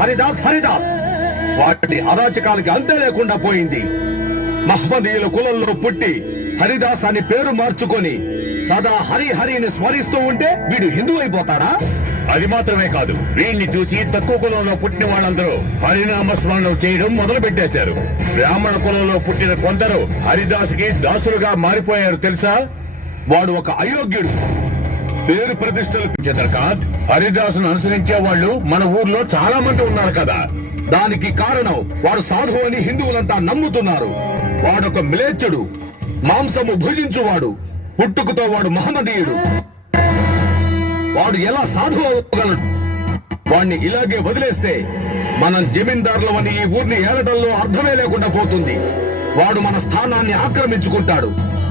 హరిదాస్ హరిదాస్. వాటి అరాచకాలకి అంతే లేకుండా పోయింది. మహమ్మదీయుల కులంలో పుట్టి హరిదాస్ అని పేరు మార్చుకొని సదా హరి హరిని స్మరిస్తూ ఉంటే వీడు హిందూ అయిపోతాడా? అది మాత్రమే కాదు, వీడిని చూసి తక్కువ కులంలో పుట్టిన వాళ్ళందరూ హరినామస్మరణం చేయడం మొదలు పెట్టేశారు. బ్రాహ్మణ కులంలో పుట్టిన కొందరు హరిదాసుకి దాసులుగా మారిపోయారు తెలుసా? వాడు ఒక అయోగ్యుడు. పేరు ప్రతిష్టలు చంద్రకాంత్, హరిదాసును అనుసరించే వాళ్ళు మన ఊర్లో చాలా మంది ఉన్నారు కదా. దానికి కారణం వాడు సాధువు అని హిందువులంతా నమ్ముతున్నారు. వాడొక మ్లేచ్చుడు, మాంసము భుజించువాడు. పుట్టుకతో వాడు మహమ్మదీయుడు. వాడు ఎలా సాధువు అవ్వగలడు? వాణ్ణి ఇలాగే వదిలేస్తే మనం జమీందారులమని ఈ ఊరిని ఏలడంలో అర్థమే లేకుండా పోతుంది. వాడు మన స్థానాన్ని ఆక్రమించుకుంటాడు.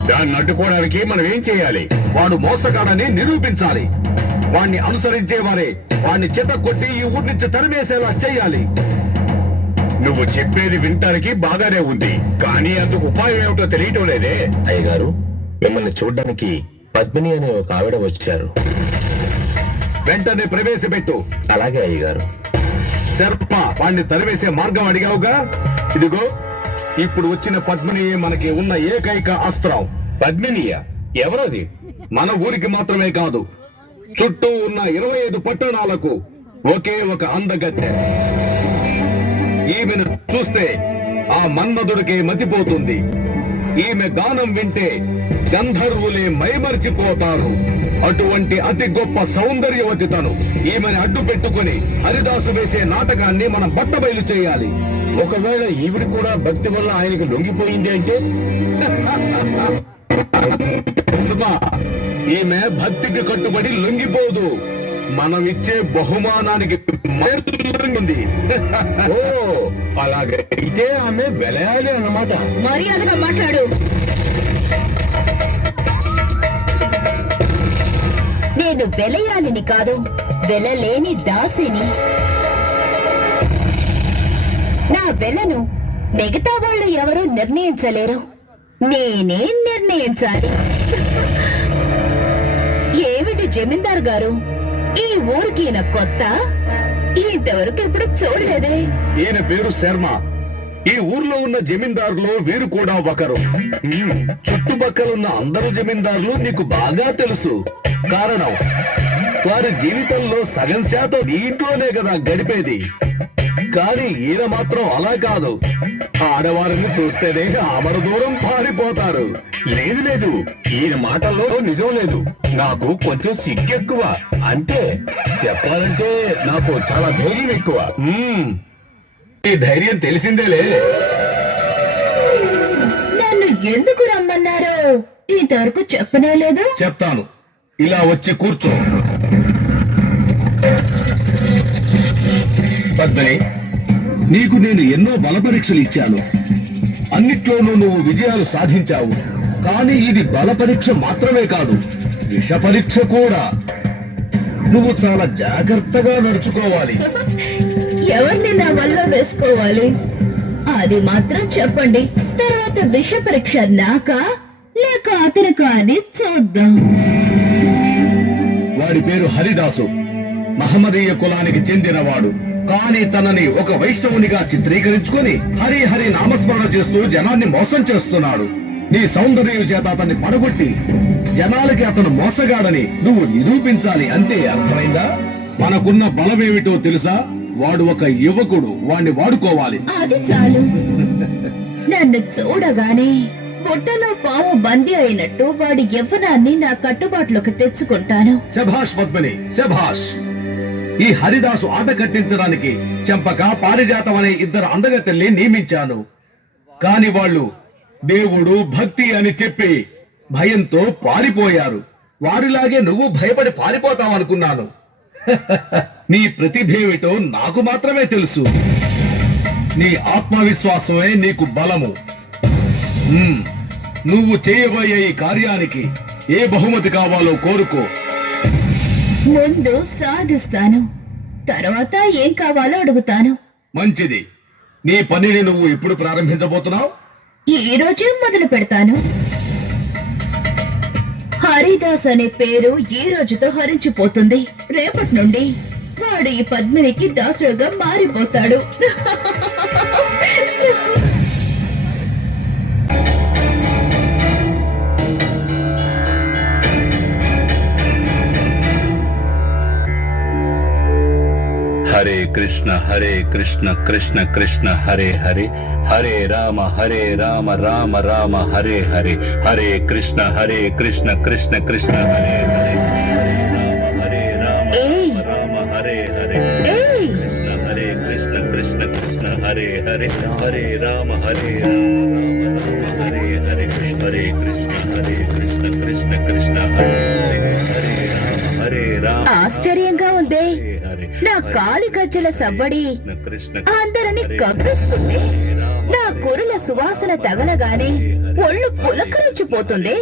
దాన్ని అడ్డుకోవడానికి మనం ఏం చేయాలి? వాడు మోసగాడని నిరూపించాలి. వాణ్ణి అనుసరించేవారే వాణ్ణి చెత్త కొట్టి ఈ ఊరి నుంచి తరిమేసేలా చెయ్యాలి. నువ్వు చెప్పేది వినటానికి బాగానే ఉంది, కానీ అందుకు ఉపాయం ఏమిటో తెలియటం లేదే. అయ్యగారు, మిమ్మల్ని చూడ్డానికి పద్మిని అనే ఒక ఆవిడ వచ్చారు. వెంటనే ప్రవేశపెట్టు. అలాగే అయ్యగారు. శర్మ, వాణ్ణి తరివేసే మార్గం అడిగావుగా, ఇదిగో ఇప్పుడు వచ్చిన పద్మినియే మనకి ఉన్న ఏకైక అస్త్రం. పద్మినియ ఎవరది? మన ఊరికి మాత్రమే కాదు, చుట్టూ ఉన్న 25 పట్టణాలకు ఒకే ఒక అందగత్తె. ఈమెను చూస్తే ఆ మన్మధుడికి మతిపోతుంది. ఈమె గానం వింటే గంధర్వులే మైమర్చిపోతారు. అటువంటి అతి గొప్ప సౌందర్యవతి తను. ఈమెను అడ్డు పెట్టుకుని హరిదాసు వేసే నాటకాన్ని మనం బట్టబయలు చేయాలి. ఒకవేళ ఈవిడ కూడా భక్తి వల్ల ఆయనకు లొంగిపోయింది అంటే? ఈమె భక్తికి కట్టుబడి లొంగిపోదు. మనమిచ్చే బహుమానానికి లొంగింది. ఓ, అలాగైతే ఆమె వెలయాలి అన్నమాట. మర్యాదగా మాట్లాడు. నేను వెలయాలిని కాదు, వెలలేని దాసిని. నా వెలను మిగతా వాళ్ళు ఎవరూ నిర్ణయించలేరు, నేనే నిర్ణయించాలి. ఏమిటి జమీందార్ గారు, ఈ ఊరికి ఈయన కొత్త? ఇంతవరకు ఎప్పుడు చూడలేదే. ఈయన పేరు శర్మ. ఈ ఊర్లో ఉన్న జమీందారులో వీరు కూడా ఒకరు. చుట్టుపక్కలున్న అందరూ జమీందారులు నీకు బాగా తెలుసు. కారణం, వారి జీవితంలో సగం శాతం నీటిలోనే కదా గడిపేది. కానీ ఈయన మాత్రం అలా కాదు. ఆడవారిని చూస్తేనే ఆమర దూరం పారిపోతారు. లేదు లేదు, ఈయన మాటల్లో నిజం లేదు. నాకు కొంచెం సిగ్గెక్కువ అంతే. చెప్పాలంటే నాకు చాలా ధైర్యం ఎక్కువ. ఈ ధైర్యం తెలిసిందేలే. నన్ను ఎందుకు రమ్మన్నారు? ఇంతవరకు చెప్పనే లేదు. చెప్తాను, ఇలా వచ్చి కూర్చో. పద్మిని, నీకు నేను ఎన్నో బల పరీక్షలు ఇచ్చాను. అన్నిట్లోనూ నువ్వు విజయాలు సాధించావు. కానీ ఇది బల పరీక్ష మాత్రమే కాదు, విష పరీక్ష కూడా. నువ్వు చాలా జాగ్రత్తగా నడుచుకోవాలి. ఎవరిని నా వల్ల వేసుకోవాలి అది మాత్రం చెప్పండి. తర్వాత విష పరీక్ష నాకా లేక అతనికా అని చూద్దాం. వాడి పేరు హరిదాసు. మహమ్మదీయ కులానికి చెందినవాడు. కానీ తనని ఒక వైష్ణవునిగా చిత్రీకరించుకొని హరి హరి నామస్మరణ చేస్తూ జనాన్ని మోసం చేస్తున్నాడు. నీ సౌందర్యం చేత అతన్ని పడగొట్టి జనాలకి అతను మోసగాడని నువ్వు నిరూపించాలి. అంతే, అర్థమైందా? మనకున్న బలమేమిటో తెలుసా? వాడు ఒక యువకుడు, వాణ్ణి వాడుకోవాలి. అది చాలు. నన్ను చూడగానే బుట్టలో పాము బందీ అయినట్టు వాడి యవ్వనాన్ని నా కట్టుబాట్లోకి తెచ్చుకుంటాను. శభాష్ పద్మిని, శభాష్. ఈ హరిదాసు ఆట కట్టించడానికి చెంపక, పారిజాతం అనే 2 అందగత్తెల్ని నియమించాను. కాని వాళ్ళు దేవుడు, భక్తి అని చెప్పి భయంతో పారిపోయారు. వారిలాగే నువ్వు భయపడి పారిపోతావనుకున్నాను. నీ ప్రతిభేమిటో నాకు మాత్రమే తెలుసు. నీ ఆత్మవిశ్వాసమే నీకు బలము. నువ్వు చేయబోయే ఈ కార్యానికి ఏ బహుమతి కావాలో కోరుకో. ముందు సాధిస్తాను, తర్వాత ఏం కావాలో అడుగుతాను. మంచిది. నీ పనిని నువ్వు ఎప్పుడు ప్రారంభించబోతున్నావు? ఈ రోజే మొదలు పెడతాను. హరిదాస్ అనే పేరు ఈ రోజుతో హరించిపోతుంది. రేపటి నుండి వాడు ఈ పద్మినికి దాసుడుగా మారిపోతాడు. హరే కృష్ణ కృష్ణ కృష్ణ హరే హరే హరే రామ రామ రామ హరే హరే హరే కృష్ణ కృష్ణ కృష్ణ హరే హరే హరే రామ రామ హరే హరే కృష్ణ కృష్ణ కృష్ణ హరే హరే హరే రామ రామ హరే హరే హరే కృష్ణ కృష్ణ కృష్ణ హరే హరే రామ ఆశ్చర్యంగా ఉంది. నా కాలి గజ్జల సవ్వడి అందరిని కవ్విస్తుంది. నా కురుల సువాసన తగలగానే ఒళ్ళు పులకరించిపోతుంది.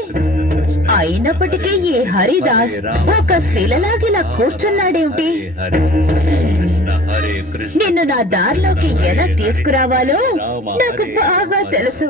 అయినప్పటికీ ఈ హరిదాస్ ఒక శిలలాగిలా కూర్చున్నాడేమిటి? నిన్ను నా దారిలోకి ఎలా తీసుకురావాలో నాకు బాగా తెలుసు.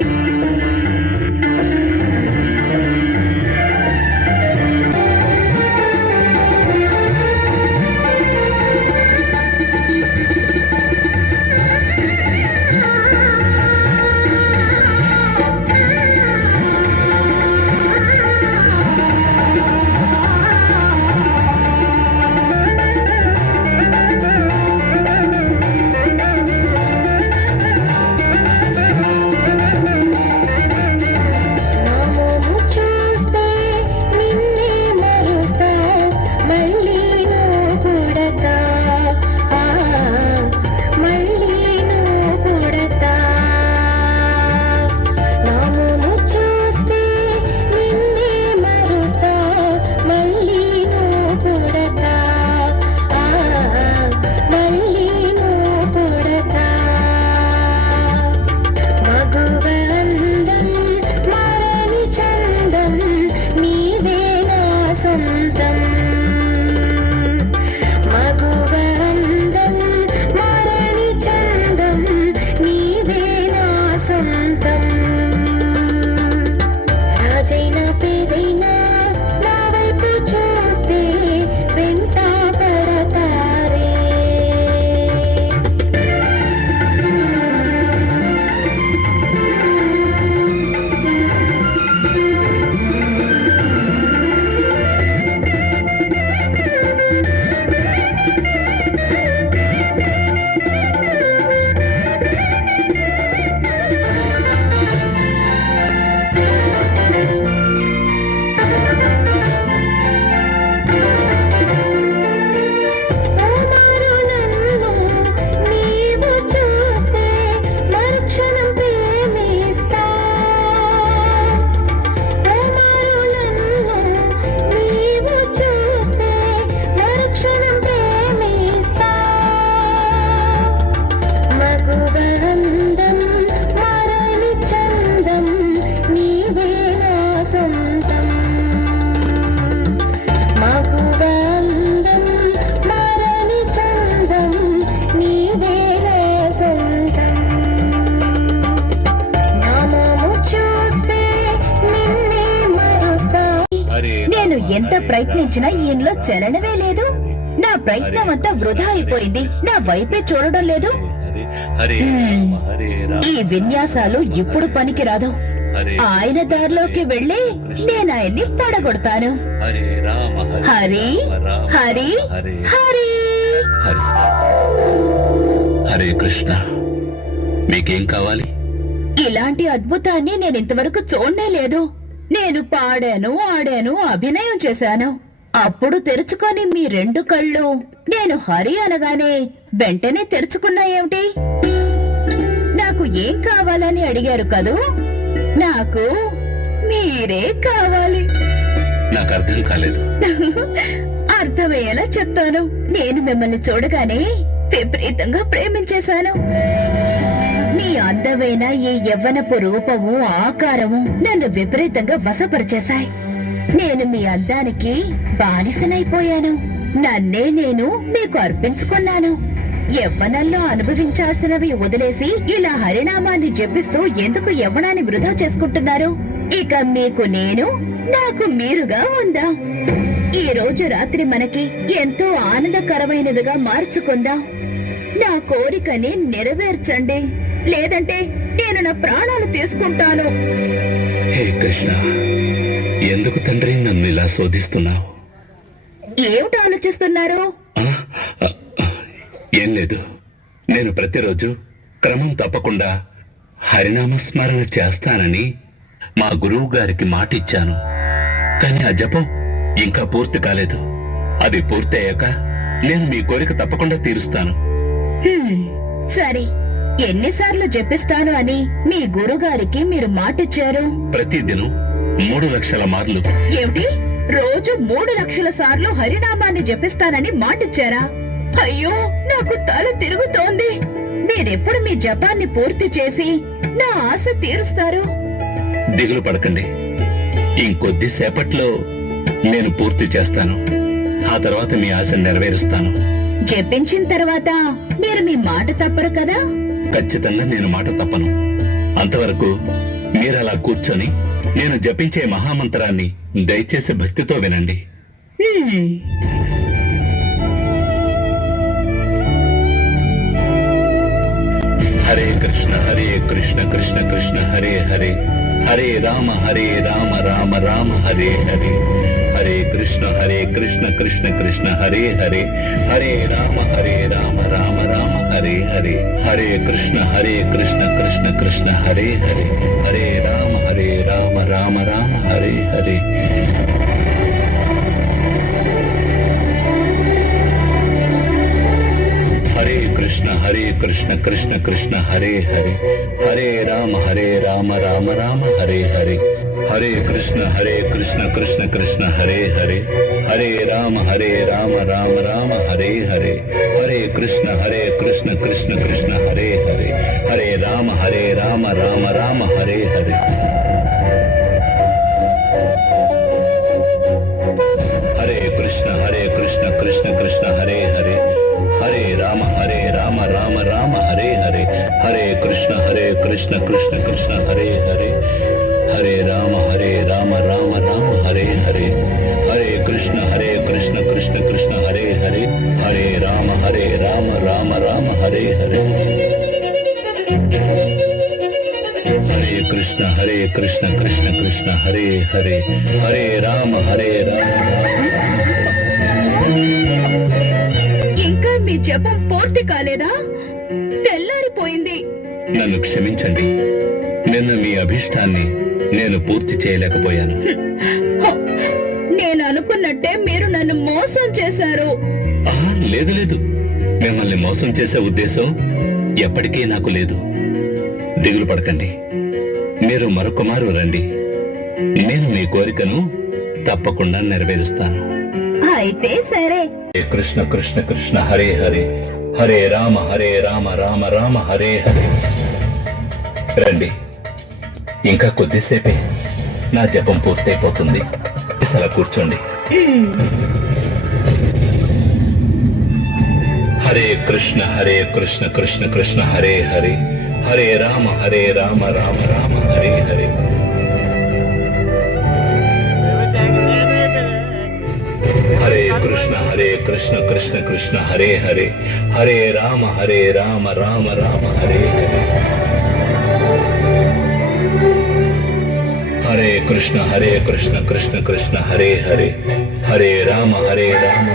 ఎంత ప్రయత్నించినా ఈయనలో చలనమే లేదు. నా ప్రయత్నం అంతా వృధా అయిపోయింది. నా వైపే చూడడం లేదు. ఈ విన్యాసాలు ఇప్పుడు పనికిరాదు. ఆయన దారిలోకి వెళ్ళి నేను ఆయన్ని పడగొడతాను. హరి హరి హరి హరే కృష్ణ. మీకేం కావాలి? ఇలాంటి అద్భుతాన్ని నేను ఇంతవరకు చూడనే లేదు. నేను పాడాను, ఆడాను, అభినయం చేశాను. అప్పుడు తెరుచుకొని మీ రెండు కళ్ళు నేను హరి అనగానే వెంటనే తెరుచుకున్నాయేమిటి? నాకు ఏం కావాలని అడిగారు కదూ? నాకు మీరే కావాలి. నాకు అర్థం కాలేదు. అర్థమయ్యేలా చెప్తాను. నేను మిమ్మల్ని చూడగానే విపరీతంగా ప్రేమించేశాను. మీ అందమైన ఈ యవ్వనపు రూపము, ఆకారము నన్ను విపరీతంగా వశపరిచేశాయి. నేను మీ అందానికి బానిసనైపోయాను. నన్నే నేను మీకు అర్పించుకున్నాను. యవ్వనంలో అనుభవించాల్సినవి వదిలేసి ఇలా హరినామాన్ని జపిస్తూ ఎందుకు యవ్వనాన్ని వృధా చేసుకుంటున్నారు? ఇక మీకు నేను, నాకు మీరుగా ఉందా? ఈ రోజు రాత్రి మనకి ఎంతో ఆనందకరమైనదిగా మార్చుకుందాం. నా కోరికని నెరవేర్చండి, లేదంటే నేను నా ప్రాణాలు తీసుకుంటాను. హే కృష్ణ, ఎందుకు తండ్రి నన్ను ఇలా శోధిస్తున్నావు? ఏమిటి ఆలోచిస్తున్నారు? ఏం లేదు. నేను ప్రతిరోజు క్రమం తప్పకుండా హరినామస్మరణ చేస్తానని మా గురువు గారికి మాట ఇచ్చాను. కానీ ఆ జపం ఇంకా పూర్తి కాలేదు. అది పూర్తి అయ్యాక నేను మీ కోరిక తప్పకుండా తీరుస్తాను. సరే, ఎన్నిసార్లు జపిస్తాను అని మీ గురుగారికి మీరు మాటిచ్చారు? ప్రతిదినం 3 లక్షల మార్లు. ఏమిటి, రోజు 3 లక్షల సార్లు హరినామాన్ని జపిస్తానని మాటిచ్చారా? అయ్యో, నాకు తల తిరుగుతోంది. మీరెప్పుడు మీ జపాన్ని పూర్తి చేసి నా ఆశ తీరుస్తారు? దిగులు పడకండి, ఇంకొద్దిసేపట్లో నేను పూర్తి చేస్తాను. ఆ తర్వాత మీ ఆశ నెరవేరుస్తాను. జపించిన తర్వాత మీరు మీ మాట తప్పరు కదా? ఖచ్చితంగా నేను మాట తప్పను. అంతవరకు మీరలా కూర్చొని నేను జపించే మహామంత్రాన్ని దయచేసి భక్తితో వినండి. హరే కృష్ణ హరే కృష్ణ కృష్ణ కృష్ణ హరే హరే, హరే రామ రామ రామ హరే హరే, హరే కృష్ణ కృష్ణ కృష్ణ హరే హరే, హరే రామ రామ రామ హరే హరే, హరే కృష్ణ కృష్ణ కృష్ణ హరే హరే, హరే రామ రామ రామ హరే హరే. హరే కృష్ణ కృష్ణ కృష్ణ హరే హరే, హరే రామ రామ రామ హరే హరే, హరే కృష్ణ కృష్ణ కృష్ణ హరే హరే, హరే రామ రామ రామ హరే హరే, హరే కృష్ణ కృష్ణ కృష్ణ హరే హరే, హరే రామ రామ రామ హరే హరే. హరే కృష్ణ కృష్ణ కృష్ణ హరే హరే, హరే రామ రామ రామ హరే హరే, హరే కృష్ణ కృష్ణ కృష్ణ హరే హరే, హరే రామ రామ రామ హరే హరే, హరే కృష్ణ కృష్ణ కృష్ణ హరే హరే, హరే రామ రామ రామ హరే హరే. హరే కృష్ణ కృష్ణ కృష్ణ హరే హరే, హరే రామ ఇంకా మీ జపం పూర్తి కాలేదా? తెల్లారిపోయింది. నన్ను క్షమించండి, నిన్న మీ అభిష్టాన్ని నేను పూర్తి చేయలేకపోయాను. నేను అనుకున్నట్టే మీరు నన్ను మోసం చేశారు. లేదు లేదు, మిమ్మల్ని మోసం చేసే ఉద్దేశం ఎప్పటికీ నాకు లేదు. దిగులు పడకండి, మీరు మరొకమారు రండి. నేను మీ కోరికను తప్పకుండా నెరవేరుస్తాను. అయితే సరే. కృష్ణ కృష్ణ కృష్ణ హరే హరే, హరే రామ రామ రామ హరే హరే. రండి, ఇంకా కొద్దిసేపే నా జపం పూర్తయిపోతుంది. అలా కూర్చోండి. హరే కృష్ణ కృష్ణ కృష్ణ హరే హరే, హరే రామ రామ రామ హరే హరే. హరే కృష్ణ కృష్ణ కృష్ణ హరే హరే, హరే రామ రామ రామ హరే హరే. హరే కృష్ణ కృష్ణ కృష్ణ హరే హరే, హరే రామ రామ రామ.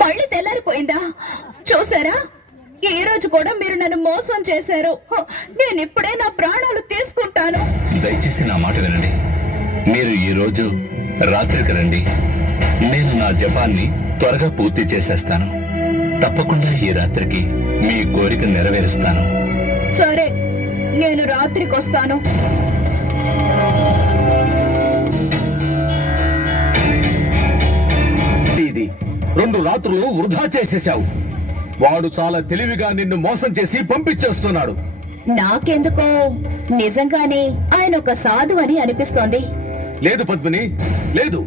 మళ్ళీ తెల్లారిపోయిందా? చూసారా, ఈ రోజు కూడా మీరు నన్ను మోసం చేశారు. నేను ఇప్పుడే నా ప్రాణాలు తీసుకుంటాను. దయచేసి నా మాట వినండి. మీరు ఈ రోజు రాత్రికి రండి. నేను నా జపాన్ని త్వరగా పూర్తి చేసేస్తాను. తప్పకుండా ఈ రాత్రికి మీ కోరిక నెరవేరుస్తాను. సరే, నేను రాత్రికి వస్తాను. ఇది 2 రాత్రులు వృధా చేసేశావు. వాడు చాలా తెలివిగా నిన్ను మోసం చేసి పంపించేస్తున్నాడు. నాకెందుకో నిజంగానే ఆయన ఒక సాధువు అని అనిపిస్తోంది. లేదు పద్మిని, లేదు.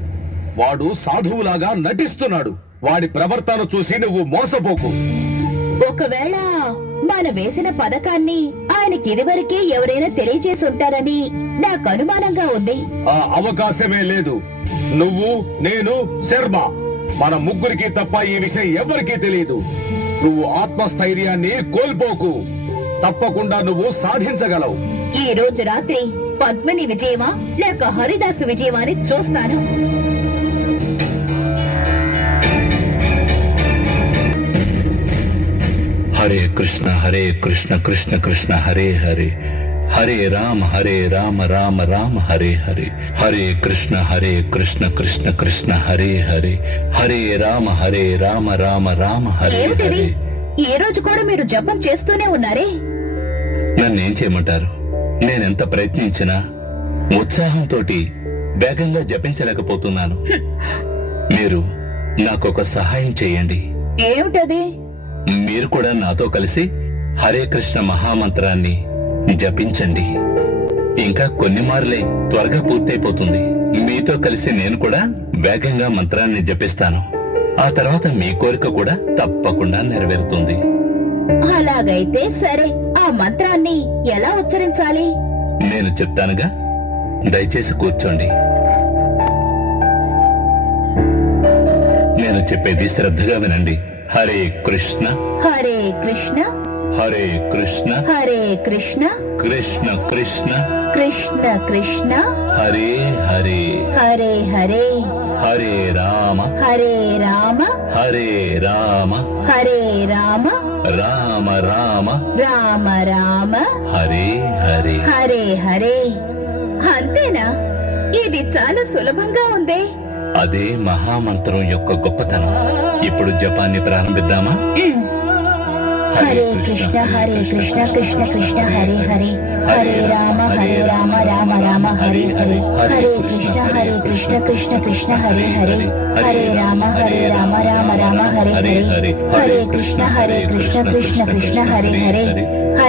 వాడు సాధువులాగా నటిస్తున్నాడు. వాడి ప్రవర్తన చూసి నువ్వు మోసపోకు. ఒకవేళ మన వేసిన పథకాన్ని ఆయనకి ఇదివరకే ఎవరైనా తెలియజేసి ఉంటారని నాకు అనుమానంగా ఉంది. ఆ అవకాశమే లేదు. నువ్వు, నేను, శర్మ మన ముగ్గురికి తప్ప ఈ విషయం ఎవరికీ తెలియదు. నువ్వు ఆత్మస్థైర్యాన్ని కోల్పోకు. తప్పకుండా నువ్వు సాధించగలవు. ఈ రోజు రాత్రి పద్మిని విజయమా లేక హరిదాసు విజయమా అని చూస్తాను. హరే కృష్ణ కృష్ణ కృష్ణ హరే హరే, హరే రామ రామ రామ హరే హరే, హరే కృష్ణ కృష్ణ కృష్ణ హరే హరే, హరే రామ రామ రామ హరే ఏమిటిది? హరే. ఈ రోజు కూడా మీరు జపం చేస్తూనే ఉన్నారే? నన్నేం చేయమంటారు? నేనెంత ప్రయత్నించినా ఉత్సాహంతో వేగంగా జపించలేకపోతున్నాను. మీరు నాకొక సహాయం చేయండి. ఏమిటది? మీరు కూడా నాతో కలిసి హరే కృష్ణ మహామంత్రాన్ని జపించండి. ఇంకా కొన్ని మార్లే, త్వరగా పూర్తయిపోతుంది. మీతో కలిసి నేను కూడా వేగంగా మంత్రాన్ని జపిస్తాను. ఆ తర్వాత మీ కోరిక కూడా తప్పకుండా నెరవేరుతుంది. అలాగైతే సరే, ఆ మంత్రాన్ని ఎలా ఉచ్చరించాలి? నేను చెప్తానుగా, దయచేసి కూర్చోండి. నేను చెప్పేది శ్రద్ధగా వినండి. హరే కృష్ణ హరే కృష్ణ హరే కృష్ణ హరే కృష్ణ కృష్ణ కృష్ణ కృష్ణ కృష్ణ హరే హరే హరే హరే హరే రామ హరే రామ హరే రామ హరే రామ రామ రామ రామ రామ హరే హరే. హరే హరే. అంతేనా? ఇది చాలా సులభంగా ఉంది. అదే మహామంత్రం యొక్క గొప్పతనం. ఇప్పుడు జపాన్ని ప్రారంభిద్దామా? హరే కృష్ణ కృష్ణ కృష్ణ హరే హరే, హరే రామ రామ రామ హరే హరే, హరే కృష్ణ కృష్ణ హరే హరే, హరే రామ రామ రామ హరే హరే, హరే కృష్ణ కృష్ణ హరే హరే,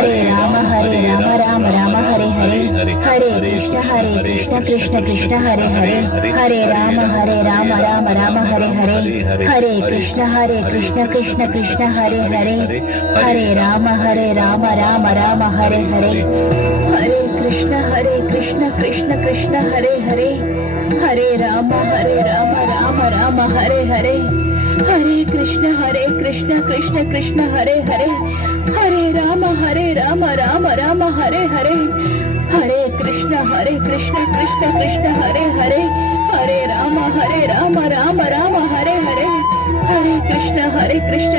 హరే రామ రామ రామ హరే హరే, హరే కృష్ణ కృష్ణ హరే హరే, హరే రామ రామ రామ హరే హరే, హరే కృష్ణ కృష్ణ హరే హరే, హరే రామ రామ రామ హరే హరే, హరే కృష్ణ కృష్ణ హరే హరే, హరే రామ రామ రామ హరే హరే, హరే కృష్ణ కృష్ణ హరే హరే, హరే రామ రామ రామ హరే హరే, హరే కృష్ణ కృష్ణ హరే హరే, హరే రామ రామ రామ హరే హరే, హరే కృష్ణ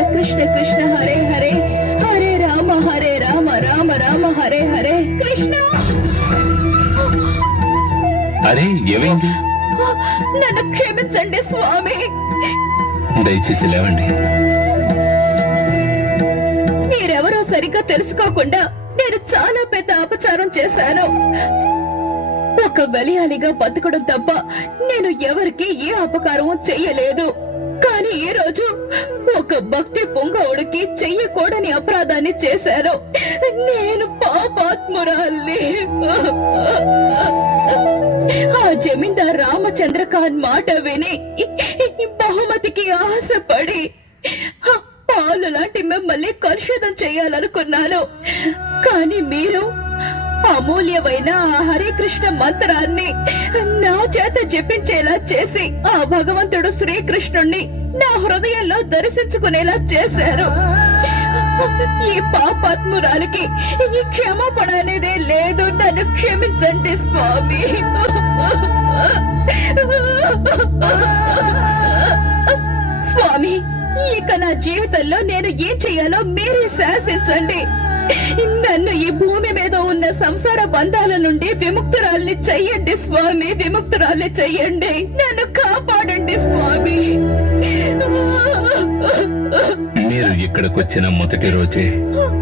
కృష్ణ హరే హరే, హరే రామ రామ రామ హరే హరే. కృష్ణ, అరే ఏమైంది? నన్ను క్షమించండి స్వామి. దయచేసి లేవండి. మీరెవరో సరిగ్గా తెలుసుకోకుండా నేను చాలా పెద్ద అపచారం చేశాను. ఒక బలియాలిగా బతకడం తప్ప నేను ఎవరికి ఏ అపకారము చెయ్యలేదు. కానీ ఈ రోజు ఒక భక్తి పొంగవుడికి చెయ్యకూడని అపరాధాన్ని చేశాను. నేను పాపాత్మురాల్ని. ఆ జమీందార్ రామచంద్రకాంత్ మాట విని బహుమతికి ఆశపడి పాలు లాంటి మిమ్మల్ని కలుషితం చేయాలనుకున్నాను. కానీ మీరు అమూల్యమైన ఆ హరే కృష్ణ మంత్రాన్ని నా చేత జపించేలా చేసి ఆ భగవంతుడు శ్రీకృష్ణుణ్ణి నా హృదయంలో దర్శించుకునేలా చేశారు. ఈ పాపాత్మురాలికి ఈ క్షమాపణ అనేదే లేదు. నన్ను క్షమించండి స్వామి. స్వామి, ఇక నా జీవితంలో నేను ఏం చేయాలో మీరే శాసించండి. నన్ను ఈ భూమి మీద ఉన్న సంసార బంధాల నుండి విముక్తురాల్ని చెయ్యండి స్వామి. విముక్తురాల్ని చెయ్యండి. నన్ను కాపాడండి స్వామి. మీరు ఇక్కడికొచ్చిన మొదటి రోజే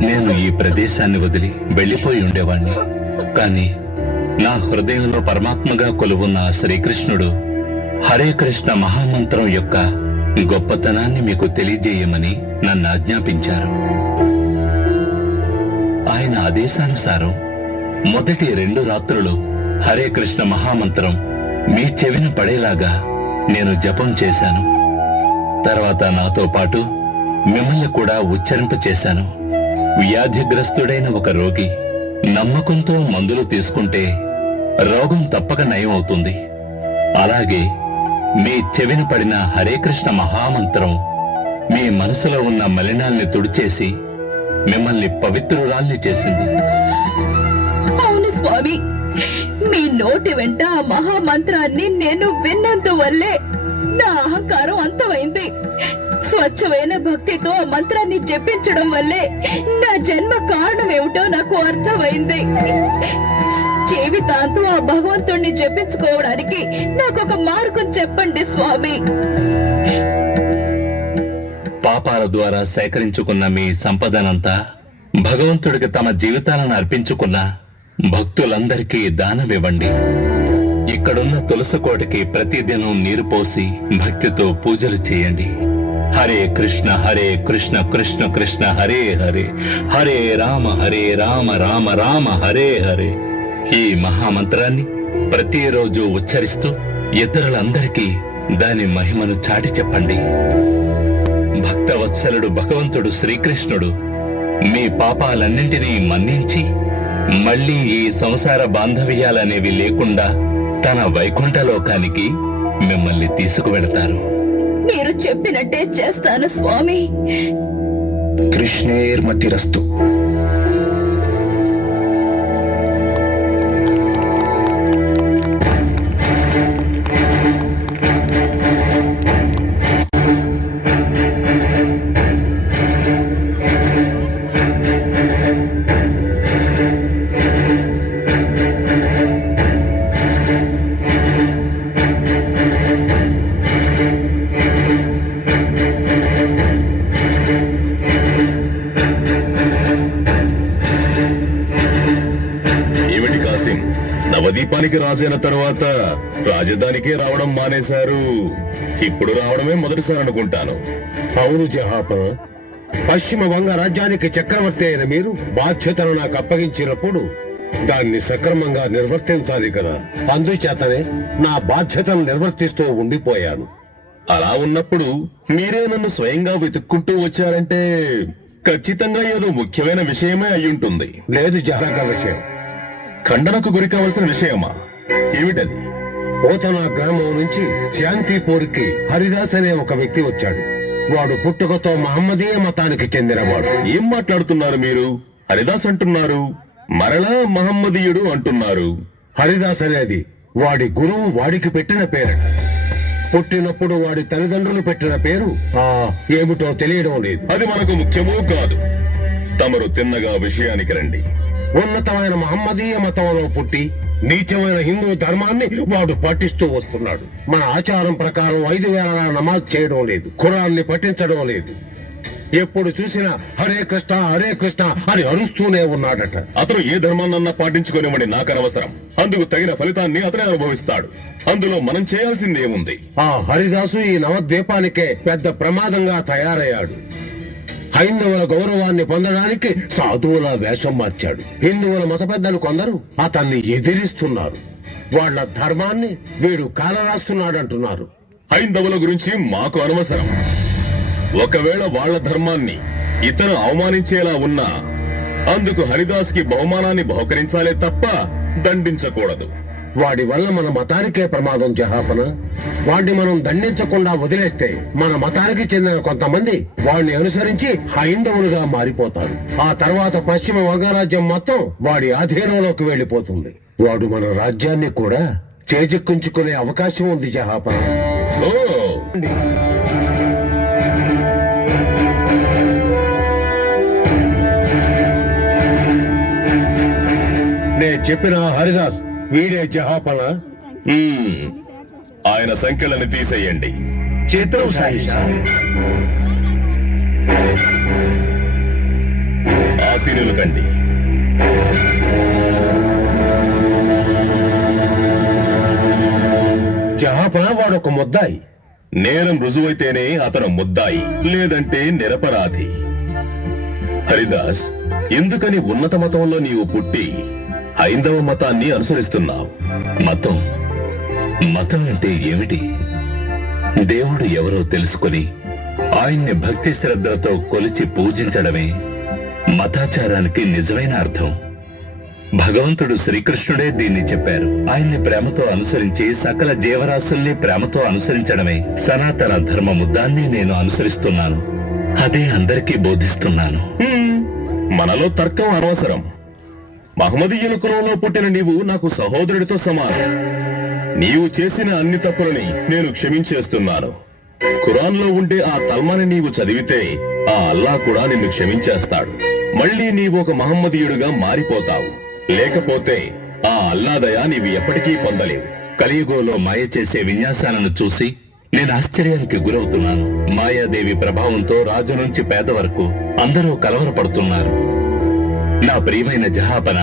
నేను ఈ ప్రదేశాన్ని వదిలి వెళ్లిపోయి ఉండేవాణ్ణి. కానీ నా హృదయంలో పరమాత్మగా కొలువున్న ఆ శ్రీకృష్ణుడు హరే కృష్ణ మహామంత్రం యొక్క గొప్పతనాన్ని మీకు తెలియజేయమని నన్ను ఆజ్ఞాపించారు. ఆయన ఆదేశానుసారం మొదటి 2 రాత్రులు హరే కృష్ణ మహామంత్రం మీ చెవిన పడేలాగా నేను జపం చేశాను. తర్వాత నాతో పాటు మిమ్మల్ని కూడా ఉచ్చరింప చేశాను. వ్యాధిగ్రస్తుడైన ఒక రోగి నమ్మకంతో మందులు తీసుకుంటే రోగం తప్పక నయం అవుతుంది. అలాగే మీ చెవిన పడిన హరే కృష్ణ మహామంత్రం మీ మనసులో ఉన్న మలినాల్ని తుడిచేసి మిమ్మల్ని పవిత్రురాల్ని చేసింది. అవును స్వామి, మీ నోటి వెంట ఆ మహామంత్రాన్ని నేను విన్నందువల్లే నా అహంకారం అంతమైంది. స్వచ్ఛమైన భక్తితో ఆ మంత్రాన్ని జపించడం వల్లే నా జన్మ కారణమేమిటో నాకు అర్థమైంది. జీవితాంతం ఆ భగవంతుణ్ణి జపించుకోవడానికి నాకు ఒక మార్గం చెప్పండి స్వామి. పాపాల ద్వారా సేకరించుకున్న మీ సంపదనంతా భగవంతుడికి తమ జీవితాలను అర్పించుకున్న భక్తులందరికీ దానమివ్వండి. ఇక్కడున్న తులసికోటకి ప్రతిదినం నీరు పోసి భక్తితో పూజలు చేయండి. హరే కృష్ణ కృష్ణ కృష్ణ హరే హరే, హరే రామ రామ రామ హరే హరే. ఈ మహామంత్రాన్ని ప్రతిరోజు ఉచ్చరిస్తూ ఇతరులందరికీ దాని మహిమను చాటి చెప్పండి. భక్తవత్సలుడు భగవంతుడు శ్రీకృష్ణుడు మీ పాపాలన్నింటినీ మన్నించి మళ్ళీ ఈ సంసార బాంధవ్యాలనేవి లేకుండా తన వైకుంఠ లోకానికి మిమ్మల్ని తీసుకువెడతారు. మీరు చెప్పినట్టే చేస్తాను స్వామి. కృష్ణేర్మతిరస్తు. నవదీపానికి రాజైన తర్వాత రాజధానికే రావడం మానేశారు. ఇప్పుడు రావడమే మొదటిసారి అనుకుంటాను. అవును జహాపన, పశ్చిమ వంగ రాజ్యానికి చక్రవర్తి అయిన మీరు బాధ్యతను నాకు అప్పగించినప్పుడు దాన్ని సక్రమంగా నిర్వర్తించాలి కదా. అందుచేతనే నా బాధ్యతను నిర్వర్తిస్తూ ఉండిపోయాను. అలా ఉన్నప్పుడు మీరే నన్ను స్వయంగా వెతుక్కుంటూ వచ్చారంటే ఖచ్చితంగా ఏదో ముఖ్యమైన విషయమే అయ్యుంటుంది. లేదు జహాక విషయం. ఖండనకు గురి కావలసిన విషయమా? ఏమిటది? పోతనా గ్రామం నుంచి శాంతిపూర్కి హరిదాస్ అనే ఒక వ్యక్తి వచ్చాడు. వాడు పుట్టుకతో మహమ్మదీయ మతానికి చెందినవాడు. ఏం మాట్లాడుతున్నారు మీరు? హరిదాస్ అంటున్నారు, మరలా మహమ్మదీయుడు అంటున్నారు. హరిదాస్ అనేది వాడి గురువు వాడికి పెట్టిన పేరు. పుట్టినప్పుడు వాడి తల్లిదండ్రులు పెట్టిన పేరు ఏమిటో తెలియడం లేదు. అది మనకు ముఖ్యమూ కాదు. తమరు తిన్నగా విషయానికి రండి. ఉన్నతమైన మహమ్మదీయ మతంలో పుట్టి నీచమైన హిందూ ధర్మాన్ని వాడు పాటిస్తూ వస్తున్నాడు. మన ఆచారం ప్రకారం 5 వేళ నమాజ్ చేయడం లేదు, ఖురాన్ని పఠించడం లేదు. ఎప్పుడు చూసినా హరే కృష్ణ అని అరుస్తూనే ఉన్నాడట. అతను ఏ ధర్మాన్నన్నా పాటించుకునేవాడి నాకు అనవసరం. అందుకు తగిన ఫలితాన్ని అతనే అనుభవిస్తాడు. అందులో మనం చేయాల్సింది ఏముంది? ఆ హరిదాసు ఈ నవద్వీపానికే పెద్ద ప్రమాదంగా తయారయ్యాడు. హైందవుల గౌరవాన్ని పొందడానికి సాధువుల వేషం మార్చాడు. హిందువుల మత పెద్దలు కొందరు అతన్ని ఎదిరిస్తున్నారు. వాళ్ళ ధర్మాన్ని వీడు కాలరాస్తున్నాడంటున్నారు. హైందవుల గురించి మాకు అనవసరం. ఒకవేళ వాళ్ళ ధర్మాన్ని ఇతను అవమానించేలా ఉన్నా అందుకు హరిదాస్ కి బహుమానాన్ని బహుకరించాలే తప్ప దండించకూడదు. వాడి వల్ల మన మతానికే ప్రమాదం జహాపన. వాడిని మనం దండించకుండా వదిలేస్తే మన మతానికి చెందిన కొంతమంది వాడిని అనుసరించి హైందవులుగా మారిపోతారు. ఆ తర్వాత పశ్చిమ వంగరాజ్యం మొత్తం వాడి ఆధీనంలోకి వెళ్లిపోతుంది. వాడు మన రాజ్యాన్ని కూడా చేజిక్కుంచుకునే అవకాశం ఉంది జహాపన. ఓ నే చెప్పిన హరిదాస్ వీడే జహాపన. ఆయన సంఖ్యలను తీసేయండి. చిత్రం సాయిషా. ఆశీనులు కండి. జహాపన వాడొక ముద్దాయి. నేరం రుజువైతేనే అతను ముద్దాయి, లేదంటే నిరపరాధి. హరిదాస్, ఎందుకని ఉన్నత మతంలో నీవు పుట్టి హైందవ మతాన్ని అనుసరిస్తున్నావు? మతం అంటే ఏమిటి? దేవుడు ఎవరో తెలుసుకుని ఆయన్ని భక్తి శ్రద్ధలతో కొలిచి పూజించడమే మతాచారానికి నిజమైన అర్థం. భగవంతుడు శ్రీకృష్ణుడే దీన్ని చెప్పారు. ఆయన్ని ప్రేమతో అనుసరించి సకల జీవరాశుల్ని ప్రేమతో అనుసరించడమే సనాతన ధర్మము. దాన్ని నేను అనుసరిస్తున్నాను. అదే అందరికీ బోధిస్తున్నాను. మనలో తర్కం అనవసరం. మహమ్మదీయుల కులంలో పుట్టిన నీవు నాకు సహోదరుడితో సమానం. నీవు చేసిన అన్ని తప్పులని నేను క్షమించేస్తున్నాను. ఖురాన్లో ఉండే ఆ కల్మాని నీవు చదివితే ఆ అల్లా కూడా నిన్ను క్షమించేస్తాడు. మళ్ళీ నీవు ఒక మహమ్మదీయుడిగా మారిపోతావు. లేకపోతే ఆ అల్లాదయ నీవు ఎప్పటికీ పొందలేవు. కలియుగంలో మాయ చేసే విన్యాసాలను చూసి నేను ఆశ్చర్యానికి గురవుతున్నాను. మాయాదేవి ప్రభావంతో రాజు నుంచి పేద వరకు అందరూ కలవరపడుతున్నారు. నా ప్రియమైన జహాపన,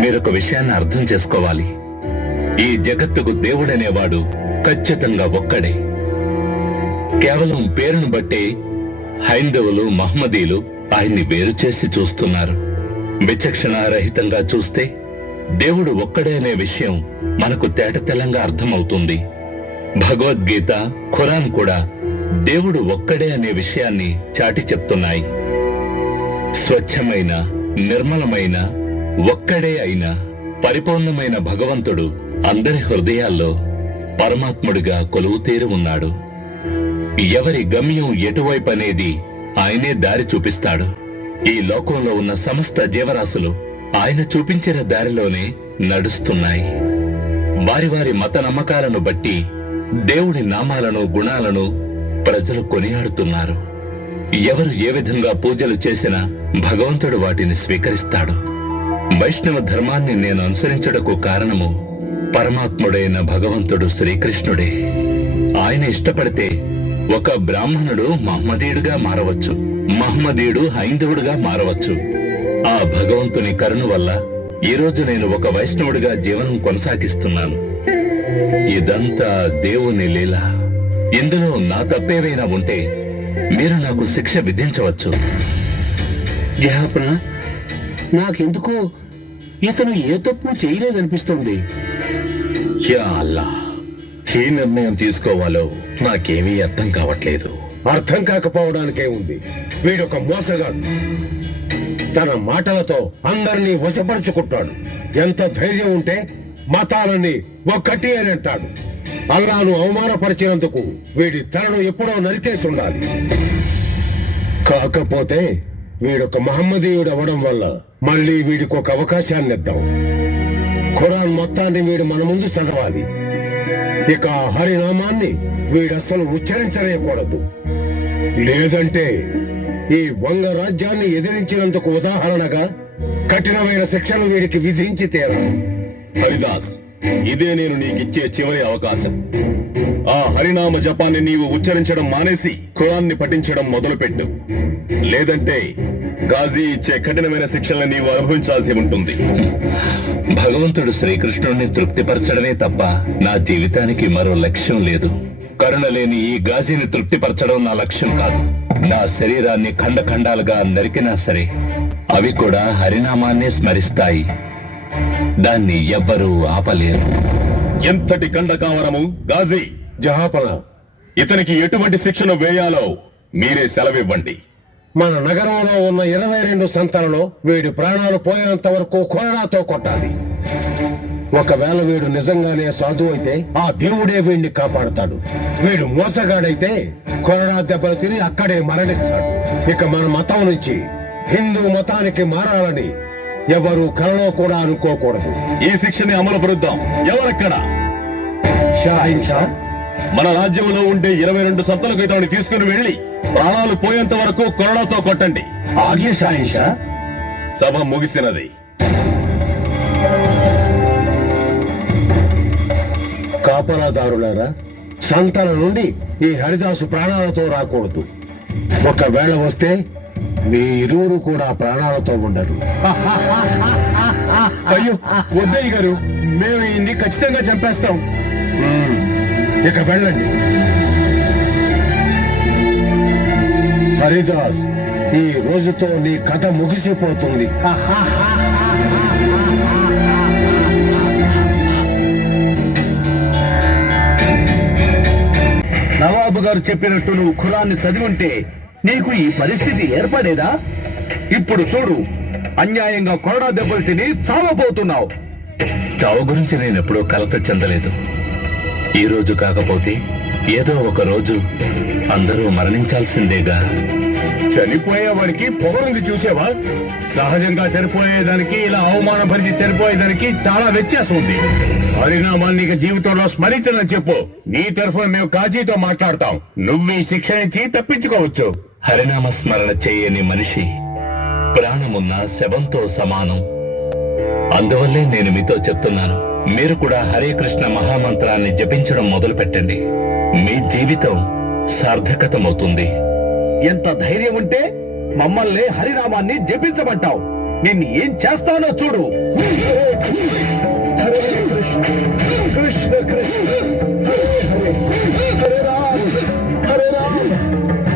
మీరొక విషయాన్ని అర్థం చేసుకోవాలి. ఈ జగత్తుకు దేవుడనేవాడు ఖచ్చితంగా ఒక్కడే. కేవలం పేరును బట్టే హైందవులు, మహమ్మదీలు ఆయన్ని వేరు చేసి చూస్తున్నారు. విచక్షణారహితంగా చూస్తే దేవుడు ఒక్కడే అనే విషయం మనకు తేటతెల్లంగా అర్థమవుతుంది. భగవద్గీత, ఖురాన్ కూడా దేవుడు ఒక్కడే అనే విషయాన్ని చాటి చెప్తున్నాయి. స్వచ్ఛమైన, నిర్మలమైన, ఒక్కడే అయిన పరిపూర్ణమైన భగవంతుడు అందరి హృదయాల్లో పరమాత్ముడిగా కొలువుతీరి ఉన్నాడు. ఎవరి గమ్యం ఎటువైపు అనేది ఆయనే దారి చూపిస్తాడు. ఈ లోకంలో ఉన్న సమస్త జీవరాశులు ఆయన చూపించిన దారిలోనే నడుస్తున్నాయి. వారి వారి మత నమ్మకాలను బట్టి దేవుడి నామాలను, గుణాలను ప్రజలు కొనియాడుతున్నారు. ఎవరు ఏ విధంగా పూజలు చేసినా భగవంతుడు వాటిని స్వీకరిస్తాడు. వైష్ణవ ధర్మాన్ని నేను అనుసరించుటకు కారణము పరమాత్ముడైన భగవంతుడు శ్రీకృష్ణుడే. ఆయన ఇష్టపడితే ఒక బ్రాహ్మణుడు మహమ్మదీయుడుగా మారవచ్చు, మహమ్మదీయుడు హైందవుడుగా మారవచ్చు. ఆ భగవంతుని కరుణ వల్ల ఈరోజు నేను ఒక వైష్ణవుడిగా జీవనం కొనసాగిస్తున్నాను. ఇదంతా దేవుని లీల. ఇందులో నా తప్పేవైనా ఉంటే మీరు నాకు శిక్ష విధించవచ్చు. జహాపన, నాకెందుకో ఇతను ఏ తప్పు చేయలేదనిపిస్తుంది. యా అల్లా, ఏ నిర్ణయం తీసుకోవాలో నాకేమీ అర్థం కావట్లేదు. అర్థం కాకపోవడానికే ఉంది. వీడొక మోసగాడు. తన మాటలతో అందరినీ వశపరుచుకుంటాడు. ఎంత ధైర్యం ఉంటే మతాలన్నీ ఒక్కటి అని అంటాడు. అల్లాను అవమానపరిచినందుకు వీడి తలను ఎప్పుడో నరికేసి ఉండాలి. కాకపోతే వీడొక మహమ్మదీయుడు అవ్వడం వల్ల మళ్ళీ వీడికి ఒక అవకాశాన్ని ఇద్దాం. ఖురాన్ మొత్తాన్ని వీడు మన ముందు చదవాలి. ఇక హరినామాన్ని వీడస్సలు ఉచ్చరించలేకూడదు. లేదంటే ఈ వంగ రాజ్యాన్ని ఎదిరించినందుకు ఉదాహరణగా కఠినమైన శిక్షలు వీడికి విధించి తీరాలి. హరిదాస్, ఇదే నేను నీకిచ్చే చివరి అవకాశం. ఆ హరినామ జపాన్ని నీవు ఉచ్చరించడం మానేసి ఖురాన్ని పఠించడం మొదలుపెట్టు. లేదంటే గాజీ ఇచ్చే కఠినమైన శిక్షలను నీవు అనుభవించాల్సి ఉంటుంది. భగవంతుడు శ్రీకృష్ణుడిని తృప్తిపరచడమే తప్ప నా జీవితానికి మరో లక్ష్యం లేదు. కరుణ లేని ఈ గాజీని తృప్తిపరచడం నా లక్ష్యం కాదు. నా శరీరాన్ని ఖండఖండాలుగా నరికినా సరే అవి కూడా హరినామాన్నే స్మరిస్తాయి. దాన్ని ఎవ్వరూ ఆపలేరు. ఎంతటి కండకావరము! గాజీ, జహాపన, ఇతనికి ఎటువంటి శిక్షను వేయాలో మీరే సెలవివ్వండి. మన నగరంలో ఉన్న 22 సంతాలలో వీడి ప్రాణాలు పోయేంత వరకు కొరడాతో కొట్టాలి. ఒకవేళ వీడు నిజంగానే సాధువు అయితే ఆ దేవుడే వీడిని కాపాడుతాడు. వీడు మోసగాడైతే కొరడా దెబ్బలు తిని అక్కడే మరణిస్తాడు. ఇక మన మతం నుంచి హిందూ మతానికి మారాలని ఎవరు కలలో కూడా అనుకోకూడదు. ఈ శిక్షని అమలు పరుద్దాం. ఎవరక్కడ? షాహిన్షా, మన రాజ్యంలో ఉండే 22 సంతలకు ఇతన్ని తీసుకుని వెళ్లి ప్రాణాలు పోయేంత వరకు కొరడాతో కొట్టండి. ఆజ్ఞ షాహిన్షా. సభ ముగిసినది. కాపలాదారులారా, సంతల నుండి ఈ హరిదాసు ప్రాణాలతో రాకూడదు. ఒకవేళ వస్తే మీ ఇరువురు కూడా ప్రాణాలతో ఉండరు. అయ్యో వద్దయ్య గారు, మేము ఇన్ని ఖచ్చితంగా చంపేస్తాం. ఇక వెళ్ళండి. హరిదాస్, ఈ రోజుతో నీ కథ ముగిసిపోతుంది. నవాబు గారు చెప్పినట్టు నువ్వు ఖురాన్ని చదివి ఉంటే నీకు ఈ పరిస్థితి ఏర్పడేదా? ఇప్పుడు చూడు, అన్యాయంగా కొరడా దెబ్బలు తిని చావబోతున్నావు. చావు గురించి నేను ఎప్పుడూ కలత చెందలేదు. ఈ రోజు కాకపోతే ఏదో ఒక రోజు అందరూ మరణించాల్సిందేగా. చనిపోయేవాడికి పొగరుంది చూసేవా? సహజంగా చనిపోయేదానికి ఇలా అవమానపరిచి చనిపోయేదానికి చాలా వ్యత్యాసం ఉంది. హరినామాన్ని ఇక జీవితంలో స్మరించనని చెప్పు. నీ తరఫున మేము కాజీతో మాట్లాడతాం. నువ్వు ఈ శిక్ష నుంచి తప్పించుకోవచ్చు. హరినామ స్మరణ చేయని మనిషి ప్రాణమున్న శవంతో సమానం. అందువల్లే నేను మీతో చెప్తున్నాను, మీరు కూడా హరే కృష్ణ మహామంత్రాన్ని జపించడం మొదలు పెట్టండి. మీ జీవితం సార్థకతమవుతుంది. ఎంత ధైర్యం ఉంటే మమ్మల్ని హరినామాన్ని జపించమంటావు? నిన్ను ఏం చేస్తానో చూడు. హరే కృష్ణ కృష్ణ కృష్ణ హరే హరే, హరే రామ హరే రామ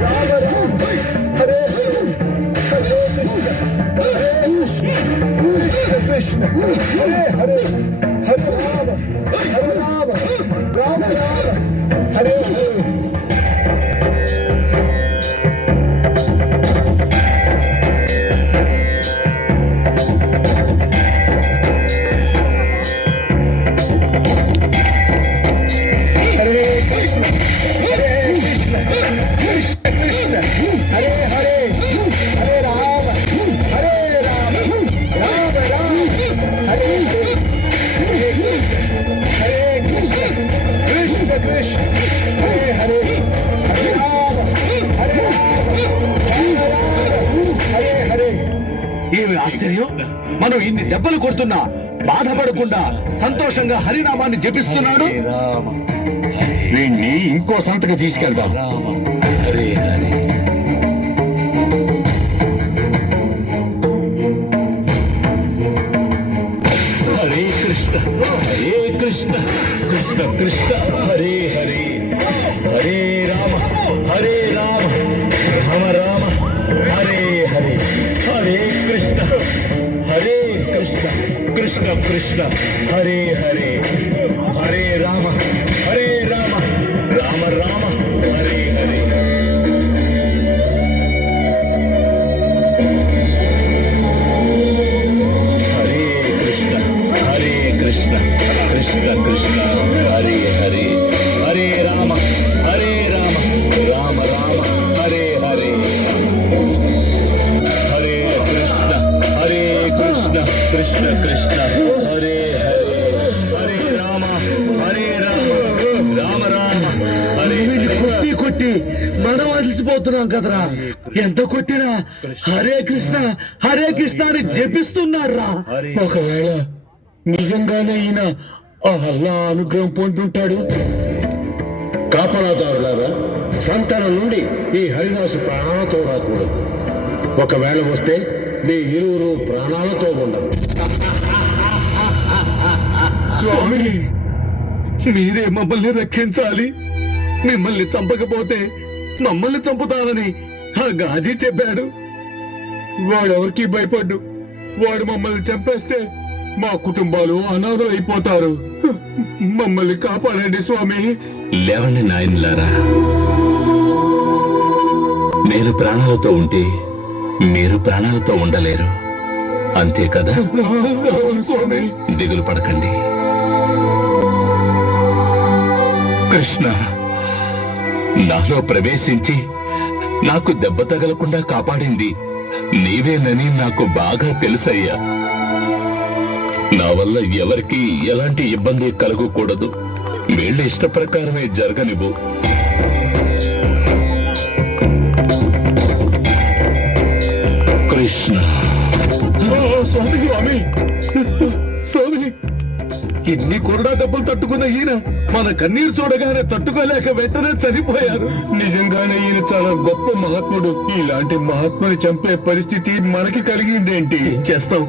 రామ రామ హరే హరే, హరే కృష్ణ హరే కృష్ణ కృష్ణ కృష్ణ హరే హరే, హరే రామ హరే రామ రామ రామ హరే హరే. ఏమి ఆశ్చర్యం, మనం ఇన్ని దెబ్బలు కొడుతున్నా బాధపడకుండా సంతోషంగా హరినామాన్ని జపిస్తున్నాడు. వీణ్ణి ఇంకో సంతకి తీసుకెళ్దాం. హరే హరే. హరే కృష్ణ హరే కృష్ణ కృష్ణ కృష్ణ హరే హరే, హరే రామ హరే రామ రామ రామ హరే హరే, హరే కృష్ణ హరే కృష్ణ కృష్ణ కృష్ణ హరే హరే, హరే రామ హరే రామ రామ రామ హరే హరే. హరే కృష్ణ హరే కృష్ణ కృష్ణ కృష్ణ హరే హరే, హరే రామ హరే రామ రామ రామ హరే హరే. హరే కృష్ణ హరే కృష్ణ కృష్ణ కృష్ణ హరే హరే, హరే రామ హరే రామ రామ రామ హరే హరే. కొట్టి కొట్టి మనం వదిలిసిపోతున్నాం కదరా. ఎంత కొట్టినా హరే కృష్ణ అని జపిస్తున్నారా. ఒకవేళ నిజంగానే ఈయన ఆ అల్లా అనుగ్రహం పొందుంటాడు. కాపలాదారులారా, సంతానం నుండి ఈ హరిదాసు ప్రాణాలతో రాకూడదు. ఒకవేళ వస్తే మీ ఇరువురు ప్రాణాలతో ఉండరు. స్వామి, మీరే మమ్మల్ని రక్షించాలి. మిమ్మల్ని చంపకపోతే మమ్మల్ని చంపుతానని ఆ గాజీ చెప్పాడు. వాడెవరికి భయపడ్డు. వాడు మమ్మల్ని చంపేస్తే మా కుటుంబాలు అనాథలు అయిపోతారు. మమ్మల్ని కాపాడండి స్వామి. లేవండి నాయనలారా, నేను ప్రాణాలతో ఉంటే మీరు ప్రాణాలతో ఉండలేరు, అంతే కదా. అవును స్వామి. దిగులు పడకండి. కృష్ణ నాలో ప్రవేశించి నాకు దెబ్బ తగలకుండా కాపాడింది నీవేనని నాకు బాగా తెలుసయ్యా. నా వల్ల ఎవరికి ఎలాంటి ఇబ్బంది కలగకూడదు. వీళ్ళ ఇష్ట ప్రకారమే జరగనివ్వు. కృష్ణ. స్వామి స్వామి స్వామి, ఇన్ని కొరడా దెబ్బలు తట్టుకున్న ఈయన మన కన్నీరు చూడగానే తట్టుకోలేక వెంటనే చనిపోయారు. నిజంగానే ఈయన చాలా గొప్ప మహాత్ముడు. ఇలాంటి మహాత్ముని చంపే పరిస్థితి మనకి కలిగిందేంటి? ఏం చేస్తాం,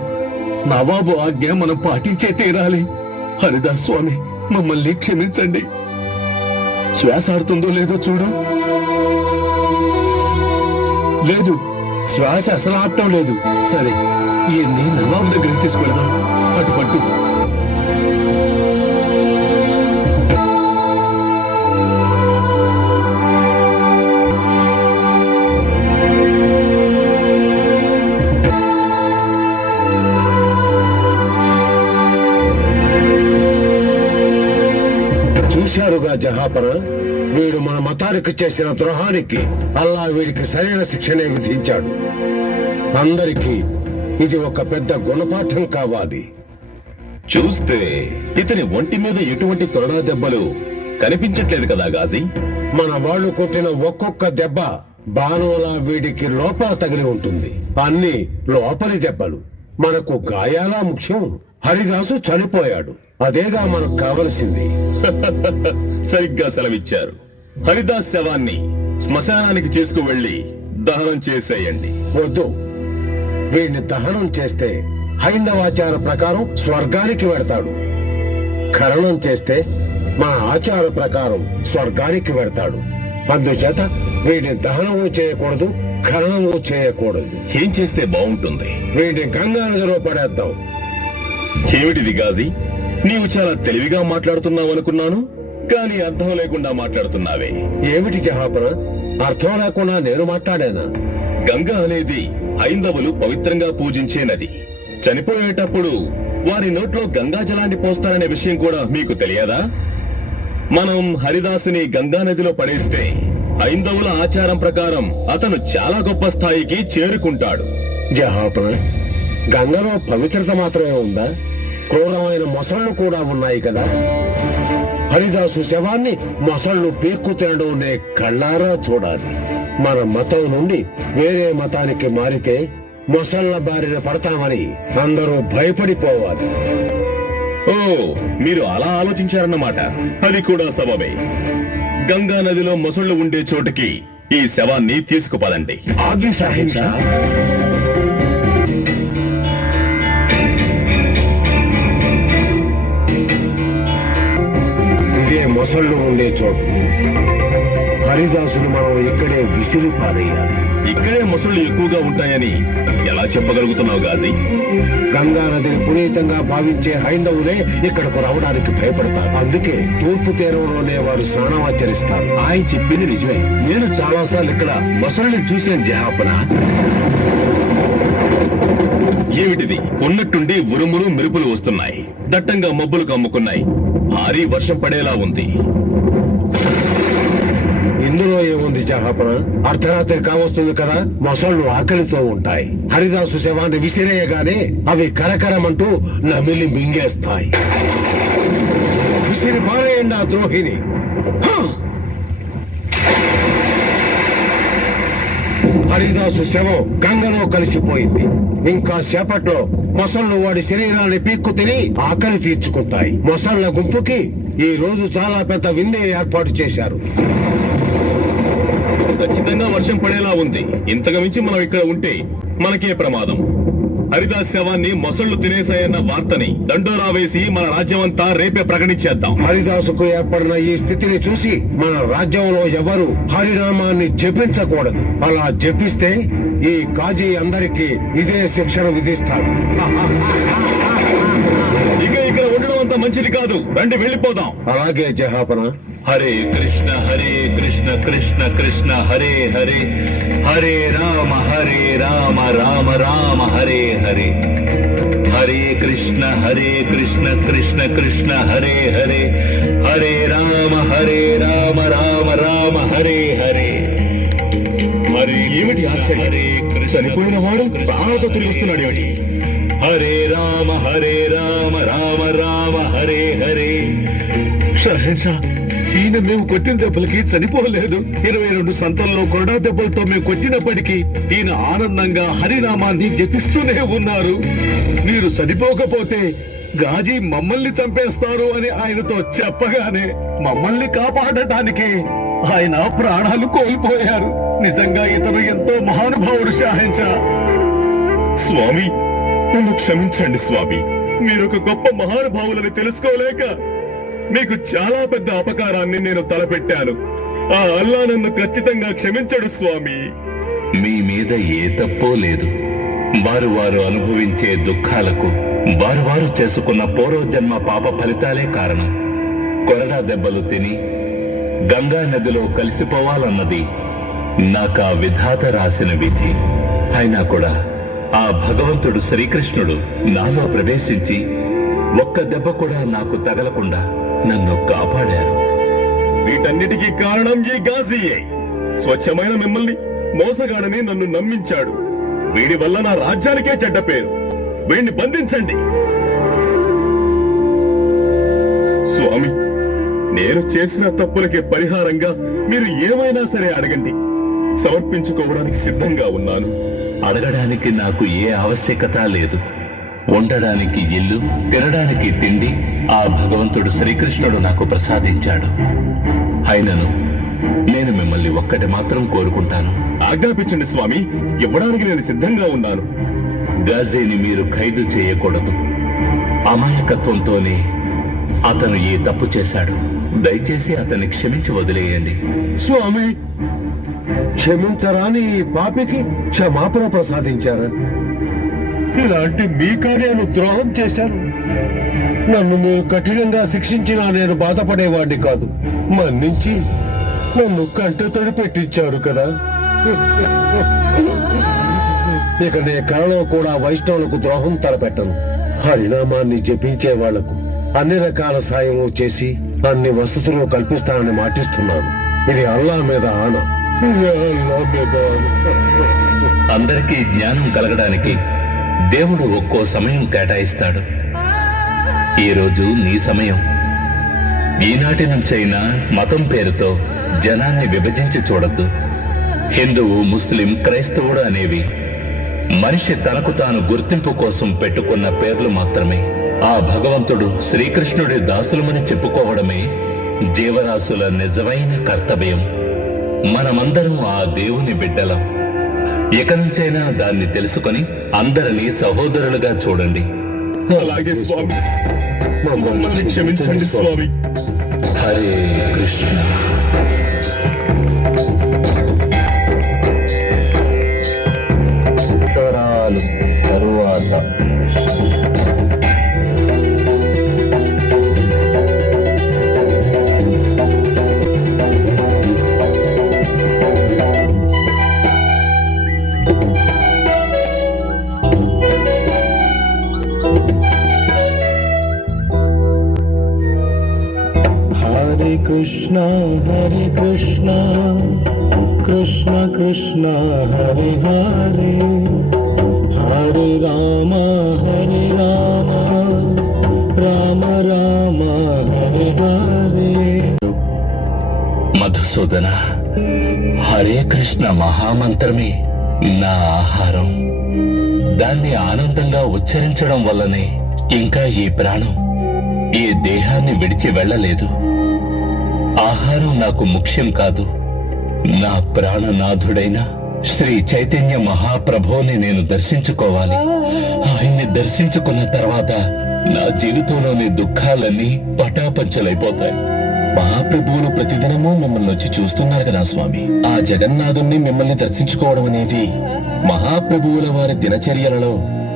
నవాబు ఆజ్ఞ మనం పాటించే తీరాలి. హరిదాస్ స్వామి, మమ్మల్ని క్షమించండి. శ్వాస ఆడుతుందో లేదో చూడు. లేదు, శ్వాస అసలు ఆడటం లేదు. సరే, ఈయన్ని నవాబు దగ్గరికి తీసుకెళ్దాం. అటు పట్టు. చూశారుగా జహాపన, వీడు మన మతానికి చేసిన ద్రోహానికి అల్లా వీడికి సరైన శిక్షనే విధించాడు. అందరికీ ఇది ఒక పెద్ద గుణపాఠం కావాలి. చూస్తే ఇతని ఒంటి మీద ఎటువంటి కొరడా దెబ్బలు కనిపించట్లేదు కదా గాజీ. మన వాళ్ళు కొట్టిన ఒక్కొక్క దెబ్బ బాణంలా వీడికి లోపల తగిలి ఉంటుంది. అన్ని లోపలి దెబ్బలు. మనకు గాయాలా ముఖ్యం. హరిదాసు చనిపోయాడు, అదేగా మనకు కావలసింది. సరిగ్గా సెలవిచ్చారు. హరిదాస్ శవాన్ని శ్మశానానికి తీసుకువెళ్లి దహనం చేసేయండి. వద్దు, వీడిని దహనం చేస్తే హైందవాచార ప్రకారం స్వర్గానికి వెడతాడు. ఖననం చేస్తే మన ఆచార ప్రకారం స్వర్గానికి వెడతాడు. అందుచేత వీడిని దహనము చేయకూడదు, ఖననము చేయకూడదు. ఏం చేస్తే బాగుంటుంది? వీడిని గంగా నదిలో పడేద్దాం. ఏమిటిది గాజీ? నీవు చాలా తెలివిగా మాట్లాడుతున్నావనుకున్నాను, కానీ అర్థం లేకుండా మాట్లాడుతున్నావే. ఏమిటి జహాపన, అర్థం లేకుండా నేను మాట్లాడానా? గంగా అనేది హైందవులు పవిత్రంగా పూజించే నది. చనిపోయేటప్పుడు వారి నోట్లో గంగా జలాన్ని పోస్తారనే విషయం కూడా మీకు తెలియదా? మనం హరిదాసుని గంగా నదిలో పడేస్తే హైందవుల ఆచారం ప్రకారం అతను చాలా గొప్ప స్థాయికి చేరుకుంటాడు. జహాపన, గంగలో పవిత్రత మాత్రమే ఉందా? క్రూరమైన మొసళ్ళు కూడా ఉన్నాయి కదా. హరిదాసు శవాన్ని మొసళ్ళు పీక్కు తినడం నే కళ్ళారా చూడాలి. మన మతం నుండి వేరే మతానికి మారితే మొసళ్ళ బారిన పడతామని అందరూ భయపడిపోవాలి. ఓ, మీరు అలా ఆలోచించారన్నమాట. అది కూడా సబబే. గంగా నదిలో మొసళ్ళు ఉండే చోటుకి ఈ శవాన్ని తీసుకుపదండి. ఆజ్ఞ సాహించా. ఇదే మొసళ్ళు ఉండే చోటు. హరిదాసుని మనం ఇక్కడే విసిరి పారేయాలి. ఇక్కడే మొసళ్ళు ఎక్కువగా ఉంటాయని ఎలా చెప్పగలుగుతున్నావు గాజీ? గంగా నదిని పునీతంగా భావించే హైందవులే ఇక్కడకు రావడానికి భయపడతారు. అందుకే తూర్పు తీరంలోనే వారు స్నానం ఆచరిస్తారు. ఆయన చెప్పింది నిజమే. నేను చాలాసార్లు ఇక్కడ మొసళ్ళని చూశాను జహాపన. ఏమిటిది? ఉన్నట్టుండి ఉరుములు మెరుపులు వస్తున్నాయి. దట్టంగా మబ్బులు కమ్ముకున్నాయి. భారీ వర్షం పడేలా ఉంది. ఇందులో ఏముంది జహాపన? అర్ధరాత్రి కావస్తుంది కదా, మొసళ్ళు ఆకలితో ఉంటాయి. హరిదాసు శవాన్ని విసిరేయగానే అవి కరకరమంటూ నమిలి మింగేస్తాయి. విసిరి పారేయండి ఆ ద్రోహిని. హరిదాసు శవం గంగలో కలిసిపోయింది. ఇంకా సేపట్లో మొసళ్ళు వాడి శరీరాన్ని పీక్కు తిని ఆకలి తీర్చుకుంటాయి. మొసళ్ళ గుంపుకి ఈ రోజు చాలా పెద్ద విందే ఏర్పాటు చేశారు. ఖచ్చితంగా వర్షం పడేలా ఉంది. ఇంతకు మించి మనం ఇక్కడ ఉంటే మనకే ప్రమాదం. హరిదాస్ శవాన్ని మొసళ్ళు తినేశాయన్న వార్తని దండోరా వేసి మన రాజ్యమంతా రేపే ప్రకటించేద్దాం. హరిదాసుకు ఏర్పడిన ఈ స్థితిని చూసి మన రాజ్యంలో ఎవరు హరినామాన్ని జపించకూడదు. అలా జపిస్తే ఈ కాజీ అందరికీ ఇదే శిక్షణ విధిస్తాడు. ఇక ఇక్కడ ఉండడం అంత మంచిది కాదు. రండి వెళ్ళిపోదాం. అలాగే జహాపన. హరే కృష్ణ కృష్ణ కృష్ణ హరే హరే, హరే రామ రామ రామ హరే హరే. హరే కృష్ణ కృష్ణ కృష్ణ హరే హరే, హరే రామ రామ రామ హరే హరే. హరే ఏమిటి ఆశ్చర్యం? చనిపోయిన వాడు ప్రాణాలతో తిరిగి వస్తున్నాడు ఏమిటి? హరే రామ రామ రామ హరే హరే. షహన్షా, ఈయన మేము కొట్టిన దెబ్బలకి చనిపోలేదు. 22 సంతల్లో కొరడా దెబ్బలతో మేము కొట్టినప్పటికీ ఈయన ఆనందంగా హరినామాన్ని జపిస్తూనే ఉన్నారు. మీరు చనిపోకపోతే గాజీ మమ్మల్ని చంపేస్తారు అని ఆయనతో చెప్పగానే మమ్మల్ని కాపాడటానికి ఆయన ప్రాణాలు కోల్పోయారు. నిజంగా ఇతను ఎంతో మహానుభావుడు షాహెన్షా. స్వామి, నన్ను క్షమించండి స్వామి. మీరొక గొప్ప మహానుభావులని తెలుసుకోలేక మీకు చాలా పెద్ద అపకారాన్ని నేను తలపెట్టాను. ఆ అల్లా నన్ను ఖచ్చితంగా క్షమించడు స్వామి. మీ మీద ఏ తప్పో లేదు. వారు అనుభవించే దుఃఖాలకు వారు చేసుకున్న పూర్వజన్మ పాప ఫలితాలే కారణం. కొరడా దెబ్బలు తిని గంగా నదిలో కలిసిపోవాలన్నది నాకా విధాత రాసిన విధి. అయినా కూడా ఆ భగవంతుడు శ్రీకృష్ణుడు నాలో ప్రవేశించి ఒక్క దెబ్బ కూడా నాకు తగలకుండా నన్ను కాపాడారు. వీటన్నిటికీ కారణం ఈ గాజీయే. స్వచ్ఛమైన మిమ్మల్ని మోసగాడని నన్ను నమ్మించాడు. వీడి వల్ల నా రాజ్యానికే చెడ్డ పేరు. వీడిని బంధించండి. స్వామి, నేను చేసిన తప్పులకి పరిహారంగా మీరు ఏమైనా సరే అడగండి. సమర్పించుకోవడానికి సిద్ధంగా ఉన్నాను. అడగడానికి నాకు ఏ ఆవశ్యకత లేదు. ఉండడానికి ఇల్లు, తినడానికి తిండి ఆ భగవంతుడు శ్రీకృష్ణుడు నాకు ప్రసాదించాడు. అయినను నేను మిమ్మల్ని ఒక్కటి మాత్రం కోరుకుంటాను. ఆజ్ఞాపించండి స్వామి, ఇవ్వడానికి నేను సిద్ధంగా ఉన్నాను. గాజీని మీరు ఖైదు చేయకూడదు. అమాయకత్వంతోనే అతను ఏ తప్పు చేశాడు. దయచేసి అతన్ని క్షమించి వదిలేయండి. స్వామి, క్షమించరాని ఈ పాపికి క్షమాపణ ప్రసాదించారా? ఇలాంటి మీకా నేను ద్రోహం చేశాను. నన్ను మీరు కఠినంగా శిక్షించినా నేను బాధపడేవాడిని కాదు. మన్నించి నన్ను కంటతడి పెట్టించారు కదా. ఇక నే కళలో కూడా వైష్ణవులకు ద్రోహం తలపెట్టను. హరినామాన్ని జపించే వాళ్లకు అన్ని రకాల సాయము చేసి అన్ని వసతులు కల్పిస్తానని మాటిస్తున్నాను. ఇది అల్లా మీద ఆన. ఇది అల్లా మీద ఆన. అందరికీ జ్ఞానం కలగడానికి దేవుడు ఒక్కో సమయం కేటాయిస్తాడు. ఈరోజు నీ సమయం. ఈనాటి నుంచైనా మతం పేరుతో జనాన్ని విభజించి చూడొద్దు. హిందువు, ముస్లిం, క్రైస్తవుడు అనేవి మనిషి తనకు తాను గుర్తింపు కోసం పెట్టుకున్న పేర్లు మాత్రమే. ఆ భగవంతుడు శ్రీకృష్ణుడి దాసులమని చెప్పుకోవడమే జీవరాశుల నిజమైన కర్తవ్యం. మనమందరం ఆ దేవుని బిడ్డలం. ఇక నుంచైనా దాన్ని తెలుసుకొని అందరినీ సహోదరులుగా చూడండి. అలాగే స్వామి, మమ్మల్ని క్షమించండి స్వామి. హరే కృష్ణ. స్వరాలు తరువాత Krishna Hare Krishna Krishna Krishna Hare Hare Hare Rama Hare Rama Rama Rama Hare Hare. Madhusudana, Hare Krishna మహామంత్రమే నా ఆహారం. దాన్ని ఆనందంగా ఉచ్చరించడం వల్లనే ఇంకా ఈ ప్రాణం ఈ దేహాన్ని విడిచి వెళ్ళలేదు. ఆహారం నాకు ముఖ్యం కాదు. నా ప్రాణనాథుడైన శ్రీ చైతన్య మహాప్రభువుని నేను దర్శించుకోవాలి. ఆయన్ని దర్శించుకున్న తర్వాత నా జీవితంలోని దుఃఖాలన్నీ పటాపంచలైపోతాయి. మహాప్రభువులు ప్రతిదినము మిమ్మల్ని వచ్చి చూస్తున్నారు కదా స్వామి. ఆ జగన్నాథుణ్ణి మిమ్మల్ని దర్శించుకోవడం అనేది మహాప్రభువుల వారి దినచర్యలలో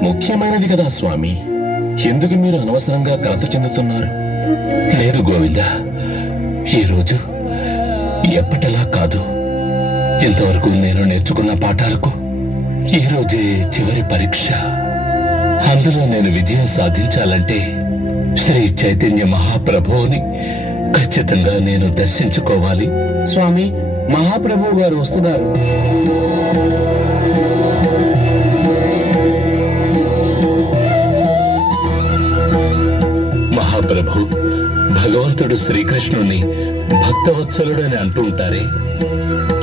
ముఖ్యమైనది కదా స్వామి. ఎందుకు మీరు అనవసరంగా కలత చెందుతున్నారు? లేదు గోవింద, ఈరోజు ఎప్పటిలా కాదు. ఇంతవరకు నేను నేర్చుకున్న పాఠాలకు ఈరోజే చివరి పరీక్ష. అందులో నేను విజయం సాధించాలంటే శ్రీ చైతన్య మహాప్రభువుని ఖచ్చితంగా నేను దర్శించుకోవాలి. స్వామి, మహాప్రభువు గారు వస్తున్నారు. మహాప్రభు, భగవంతుడు శ్రీకృష్ణుని భక్తవత్సలుడని అంటుంటారే,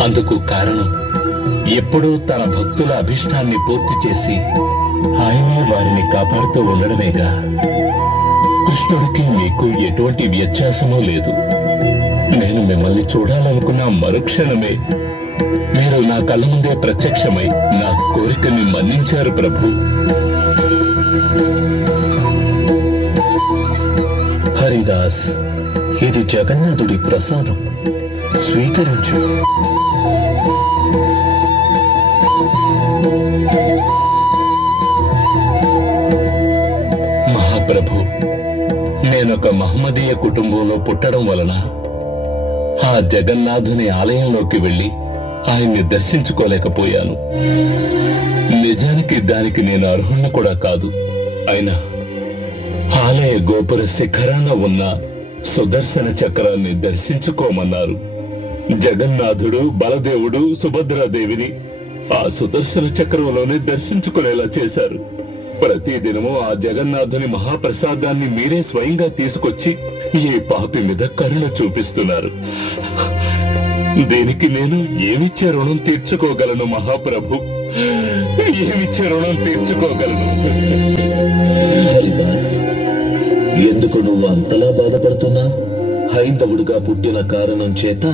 అందుకు కారణం ఎప్పుడూ తన భక్తుల అభిష్టాన్ని పూర్తి చేసి ఆయనే వారిని కాపాడుతూ ఉండడమేగా. కృష్ణుడికి మీకు ఎటువంటి వ్యత్యాసమూ లేదు. నేను మిమ్మల్ని చూడాలనుకున్న మరుక్షణమే మీరు నా కళ్ళ ముందే ప్రత్యక్షమై నా కోరికని మన్నించారు ప్రభు. హరిదాస్, ఇది జగన్నాథుడి ప్రసాదం, స్వీకరించు. మహాప్రభు, నేనొక మహమ్మదీయ కుటుంబంలో పుట్టడం వలన ఆ జగన్నాథుని ఆలయంలోకి వెళ్లి ఆయన్ని దర్శించుకోలేకపోయాను. నిజానికి దానికి నేను అర్హుణ్ణి కూడా కాదు. అయినా ఆలయ గోపుర శిఖరాన ఉన్న సుదర్శన చక్రాన్ని దర్శించుకోమన్నారు. జగన్నాథుడు, బలదేవుడు, సుభద్రాదేవిని ఆ సుదర్శన చక్రంలోనే దర్శించుకునేలా చేశారు. ప్రతిదినము ఆ జగన్నాథుని మహాప్రసాదాన్ని మీరే స్వయంగా తీసుకొచ్చి ఈ పాపి మీద కరుణ చూపిస్తున్నారు. దీనికి నేను ఏమిచ్చే రుణం తీర్చుకోగలను మహాప్రభు? ఏమిచ్చే రుణం తీర్చుకోగలను? హరిదాస్, ఎందుకు నువ్వు అంతలా బాధపడుతున్నా? హైందవుడిగా పుట్టిన కారణం చేత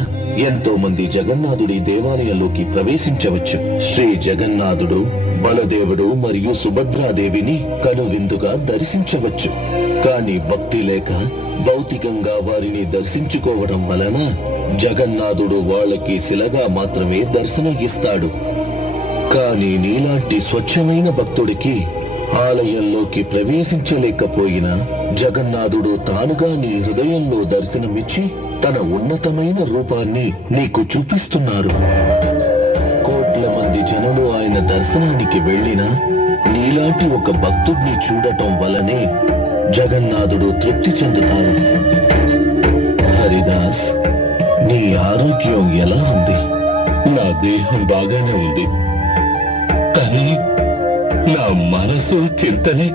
ఎంతో మంది జగన్నాథుడి దేవాలయంలోకి ప్రవేశించవచ్చు. శ్రీ జగన్నాథుడు, బలదేవుడు మరియు సుభద్రాదేవిని కనువిందుగా దర్శించవచ్చు. కానీ భక్తి లేక భౌతికంగా వారిని దర్శించుకోవడం వలన జగన్నాథుడు వాళ్ళకి శిలగా మాత్రమే దర్శనం ఇస్తాడు. కానీ నీలాంటి స్వచ్ఛమైన భక్తుడికి ఆలయంలోకి ప్రవేశించలేకపోయినా జగన్నాథుడు తానుగా నీ హృదయంలో దర్శనమిచ్చి తన ఉన్నతమైన రూపాన్ని నీకు చూపిస్తున్నారు. కోట్ల మంది జనులు ఆయన దర్శనానికి వెళ్ళినా నీలాంటి ఒక భక్తుడిని చూడటం వల్లనే జగన్నాథుడు తృప్తి చెందుతాడు. హరిదాస్, నీ ఆరోగ్యం ఎలా ఉంది? నా దేహం బాగానే ఉంది, కానీ నా మనసు చింతనే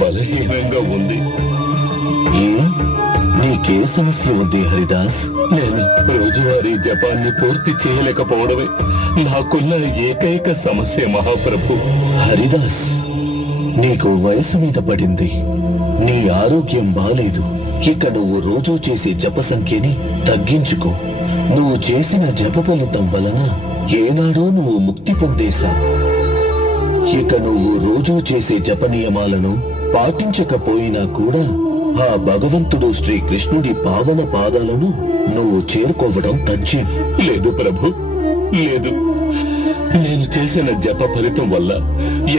బలహీనంగా ఉంది. నీకే సమస్య ఉంది హరిదాస్? నేను రోజువారీ జపాన్ని పూర్తి చేయలేకపోవడమే నాకున్న ఏకైక సమస్య మహాప్రభు. హరిదాస్, నీకు వయసు మీద పడింది, నీ ఆరోగ్యం బాలేదు. ఇక నువ్వు రోజూ చేసే జప సంఖ్యని తగ్గించుకో. నువ్వు చేసిన జప ఫలితం వలన ఏనాడో నువ్వు ముక్తి పొందేశావు. ఇక నువ్వు రోజూ చేసే జప నియమాలను పాటించకపోయినా కూడా ఆ భగవంతుడు శ్రీకృష్ణుడి పావన పాదాలను నువ్వు చేరుకోవడం తథ్యం. లేదు ప్రభు, లేదు. నేను చేసిన జప ఫలితం వల్ల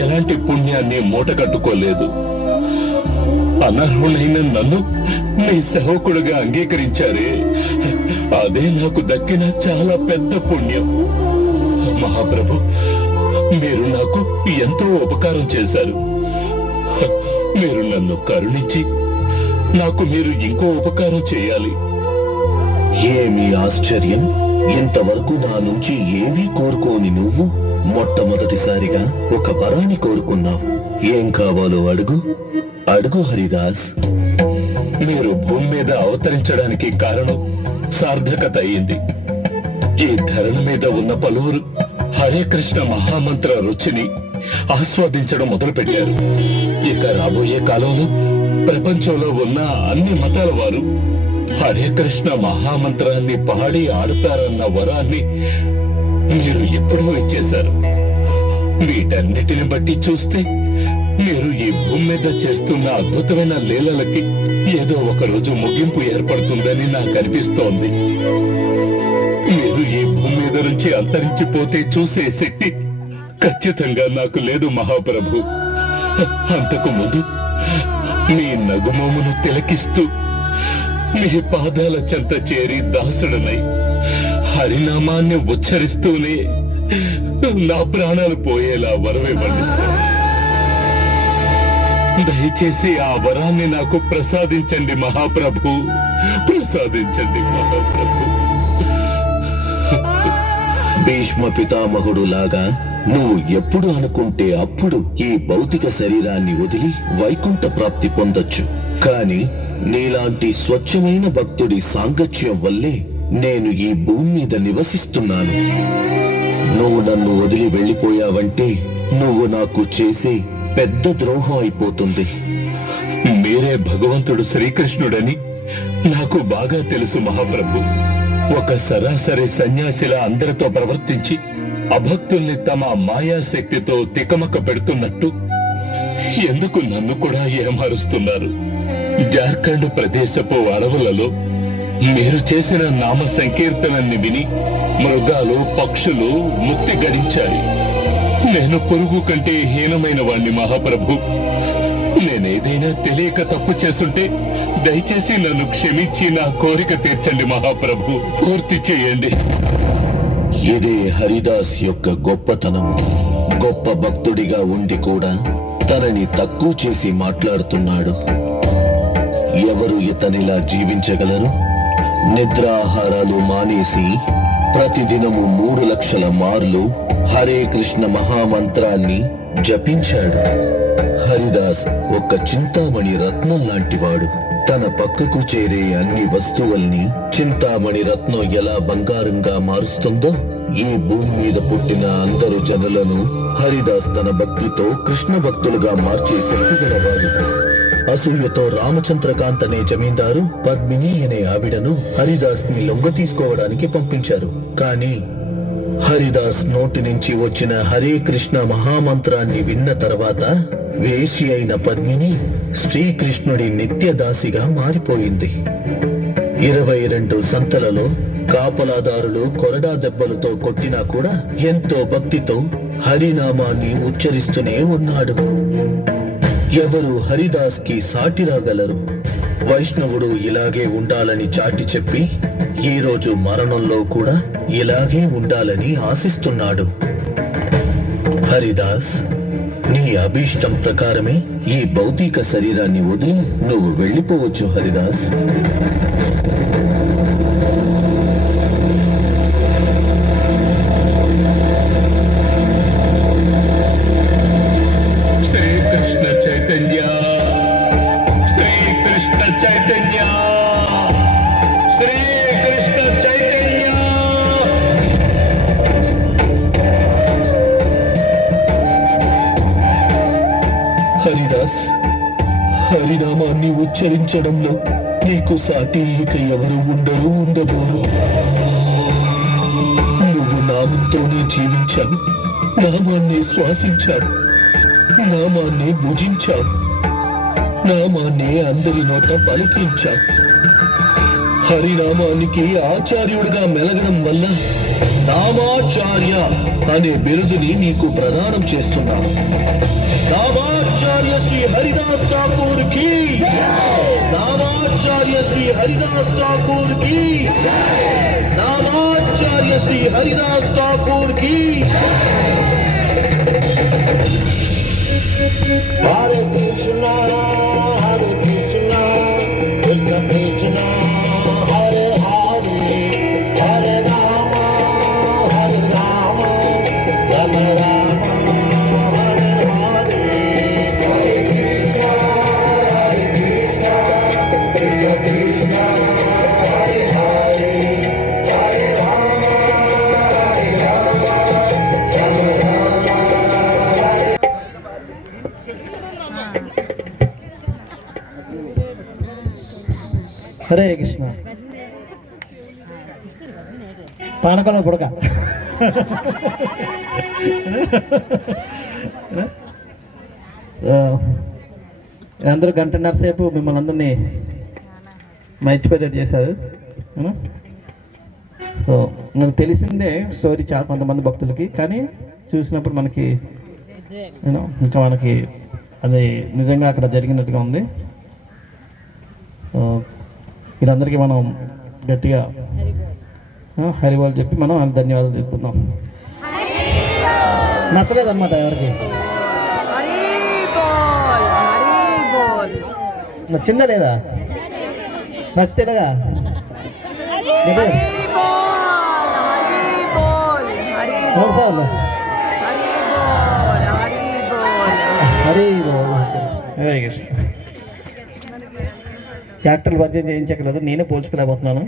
ఎలాంటి పుణ్యాన్ని మూటగట్టుకోలేదు. అనర్హులైన నన్ను నీ సేవకుడుగా అంగీకరించారే, అదే నాకు దక్కిన చాలా పెద్ద పుణ్యం. మహాప్రభు, మీరు నాకు ఎంతో ఉపకారం చేశారు. మీరు నన్ను కరుణించి నాకు మీరు ఇంకో ఉపకారం చేయాలి. ఏమి ఆశ్చర్యం! ఇంతవరకు నా నుంచి ఏవీ కోరుకోని నువ్వు మొట్టమొదటిసారిగా ఒక వరాన్ని కోరుకున్నావు. ఏం కావాలో అడుగు, అడుగు హరిదాస్. మీరు భూమి మీద అవతరించడానికి కారణం సార్థకత అయింది. ఈ ధరణ మీద ఉన్న పలువురు హరే కృష్ణ మహామంత్ర రుచిని ఆస్వాదించడం మొదలుపెట్టారు. ఇక రాబోయే కాలంలో ప్రపంచంలో ఉన్న అన్ని మతాల వారు హరే కృష్ణ మహామంత్రాన్ని పాడి ఆడుతారన్న వరాన్ని మీరు ఎప్పుడూ ఇచ్చేశారు. వీటన్నిటిని బట్టి చూస్తే మీరు ఈ భూమి మీద చేస్తున్న అద్భుతమైన లీలలకి ఏదో ఒక రోజు ముగింపు ఏర్పడుతుందని నాకు అనిపిస్తోంది. మీరు ఈ భూమి మీద నుంచి అంతరించిపోతే చూసే శక్తి ఖచ్చితంగా నాకు లేదు మహాప్రభు. అంతకు ముందు మీ నగుమోమును తిలకిస్తూ మీ పాదాల చెంత చేరి దాసుడనై హరినామాన్ని ఉచ్చరిస్తూనే నా ప్రాణాలు పోయేలా వరమివ్వండి స్వామి. దయచేసి ఆ వరాన్ని నాకు ప్రసాదించండి మహాప్రభు, ప్రసాదించండి మహాప్రభు. భీష్మ పితామహుడు లాగా నువ్వు ఎప్పుడు అనుకుంటే అప్పుడు ఈ భౌతిక శరీరాన్ని వదిలి వైకుంఠ ప్రాప్తి పొందొచ్చు. కానీ నీలాంటి స్వచ్ఛమైన భక్తుడి సాంగత్యం వల్లే నేను ఈ భూమి మీద నివసిస్తున్నాను. నువ్వు నన్ను వదిలి వెళ్ళిపోయావంటే నువ్వు నాకు చేసే పెద్ద ద్రోహం అయిపోతుంది. మీరే భగవంతుడు శ్రీకృష్ణుడని నాకు బాగా తెలుసు మహాప్రభు. ఒక సరాసరి సన్యాసిలా అందరితో ప్రవర్తించి అభక్తుల్ని తమ మాయాశక్తితో తికమక పెడుతున్నట్టు ఎందుకు నన్ను కూడా ఏమారుస్తున్నారు? జార్ఖండ్ ప్రదేశపు అడవులలో మీరు చేసిన నామ సంకీర్తనల్ని విని మృగాలు, పక్షులు ముక్తి గడించాయి. నేను పురుగు కంటే హీనమైన వాణ్ణి మహాప్రభు. నేనేదైనా తెలియక తప్పు చేసుంటే దయచేసి నన్ను క్షమించి నా కోరిక తీర్చండి మహాప్రభు, పూర్తి చేయండి. ఇదే హరిదాస్ యొక్క గొప్పతనం. గొప్ప భక్తుడిగా ఉండి కూడా తనని తక్కువ చేసి మాట్లాడుతున్నాడు. ఎవరు ఇతనిలా జీవించగలరు? నిద్రాహారాలు మానేసి ప్రతిదినము 3 లక్షల మార్లు హరే కృష్ణ మహామంత్రాన్ని జపించాడు. హరిదాస్ ఒక చింతామణి రత్నం లాంటివాడు. తన పక్కకు చేరే అన్ని వస్తువుల్ని చింతామణి రత్నం ఎలా బంగారంగా మారుస్తుందో, ఈ భూమి మీద పుట్టిన అందరు జనులను హరిదాస్ తన భక్తితో కృష్ణ భక్తులుగా మార్చే శక్తి గలవాడు. అసూయతో రామచంద్రకాంత్ అనే జమీందారు పద్మిని అనే ఆవిడను హరిదాస్ ని లొంగ తీసుకోవడానికి పంపించారు. కానీ హరిదాస్ నోటి నుంచి వచ్చిన హరే కృష్ణ మహామంత్రాన్ని విన్న తర్వాత వేశ్య అయిన పద్మిని శ్రీకృష్ణుడి నిత్య దాసిగా మారిపోయింది. 22 సంతలలో కాపలాదారులు కొరడా దెబ్బలతో కొట్టినా కూడా ఎంతో భక్తితో హరినామాన్ని ఉచ్చరిస్తూనే ఉన్నాడు. ఎవరు హరిదాస్ కి సాటి రాగలరు? వైష్ణవుడు ఇలాగే ఉండాలని చాటి చెప్పి ఈ రోజు మరణంలో కూడా ఇలాగే ఉండాలని ఆశిస్తున్నాడు. హరిదాస్, నీ అభీష్టం ప్రకారమే ఈ భౌతిక శరీరాన్ని వదిలి నువ్వు వెళ్ళిపోవచ్చు హరిదాస్. శ్రీకృష్ణ చైతన్య, శ్రీకృష్ణ చైతన్య, శ్రీకృష్ణ చైతన్య. హరిదాస్, హరినామాన్ని ఉచ్చరించడంలో నీకు సాటి ఇక ఎవరు ఉండబోరు. నువ్వు నామంతోనే జీవించావు, నామాన్నే శ్వాసించావు, నామాన్నే భుజించావు, నామాన్నే అందరి నోట పలికించావు. హరినామానికి ఆచార్యుడిగా మెలగడం వల్ల నామాచార్య అనే బిరుదుని నీకు ప్రదానం చేస్తున్నాను. నామాచార్య శ్రీ హరిదాస్ ఠాకూర్ కి, నామాచార్య శ్రీ హరిదాస్ ఠాకూర్ కి, నామాచార్య శ్రీ హరిదాస్ ఠాకూర్ కి. హరే కృష్ణ హరే కృష్ణ కృష్ణ కృష్ణ హరే హరే హరే రామ హరే రామ రామ రామ హరే హరే హరే కృష్ణ హరే కృష్ణ కృష్ణ కృష్ణ హరే హరే హరే రామ హరే రామ రామ హరే కృష్ణ. పానకంలో పుడక అందరూ 1.5 గంట సేపు మిమ్మల్ని అందరినీ మర్చిపోయేటట్టు చేశారు. సో మనకు తెలిసిందే స్టోరీ చాలా కొంతమంది భక్తులకి, కానీ చూసినప్పుడు మనకి ఇంకా మనకి అది నిజంగా అక్కడ జరిగినట్టుగా ఉంది. వీళ్ళందరికీ మనం గట్టిగా హరివాళ్ళు చెప్పి మనం ధన్యవాదాలు చెప్పుకుందాం. నచ్చలేదన్నమాట ఎవరికి, నచ్చిందా లేదా? నచ్చితేనగా 3 సార్లు హరి బోల్. హరే కృష్ణ. యాక్టర్లు పరిచయం చేయించగలదు, నేనే పోల్చుకోలేకపోతున్నాను.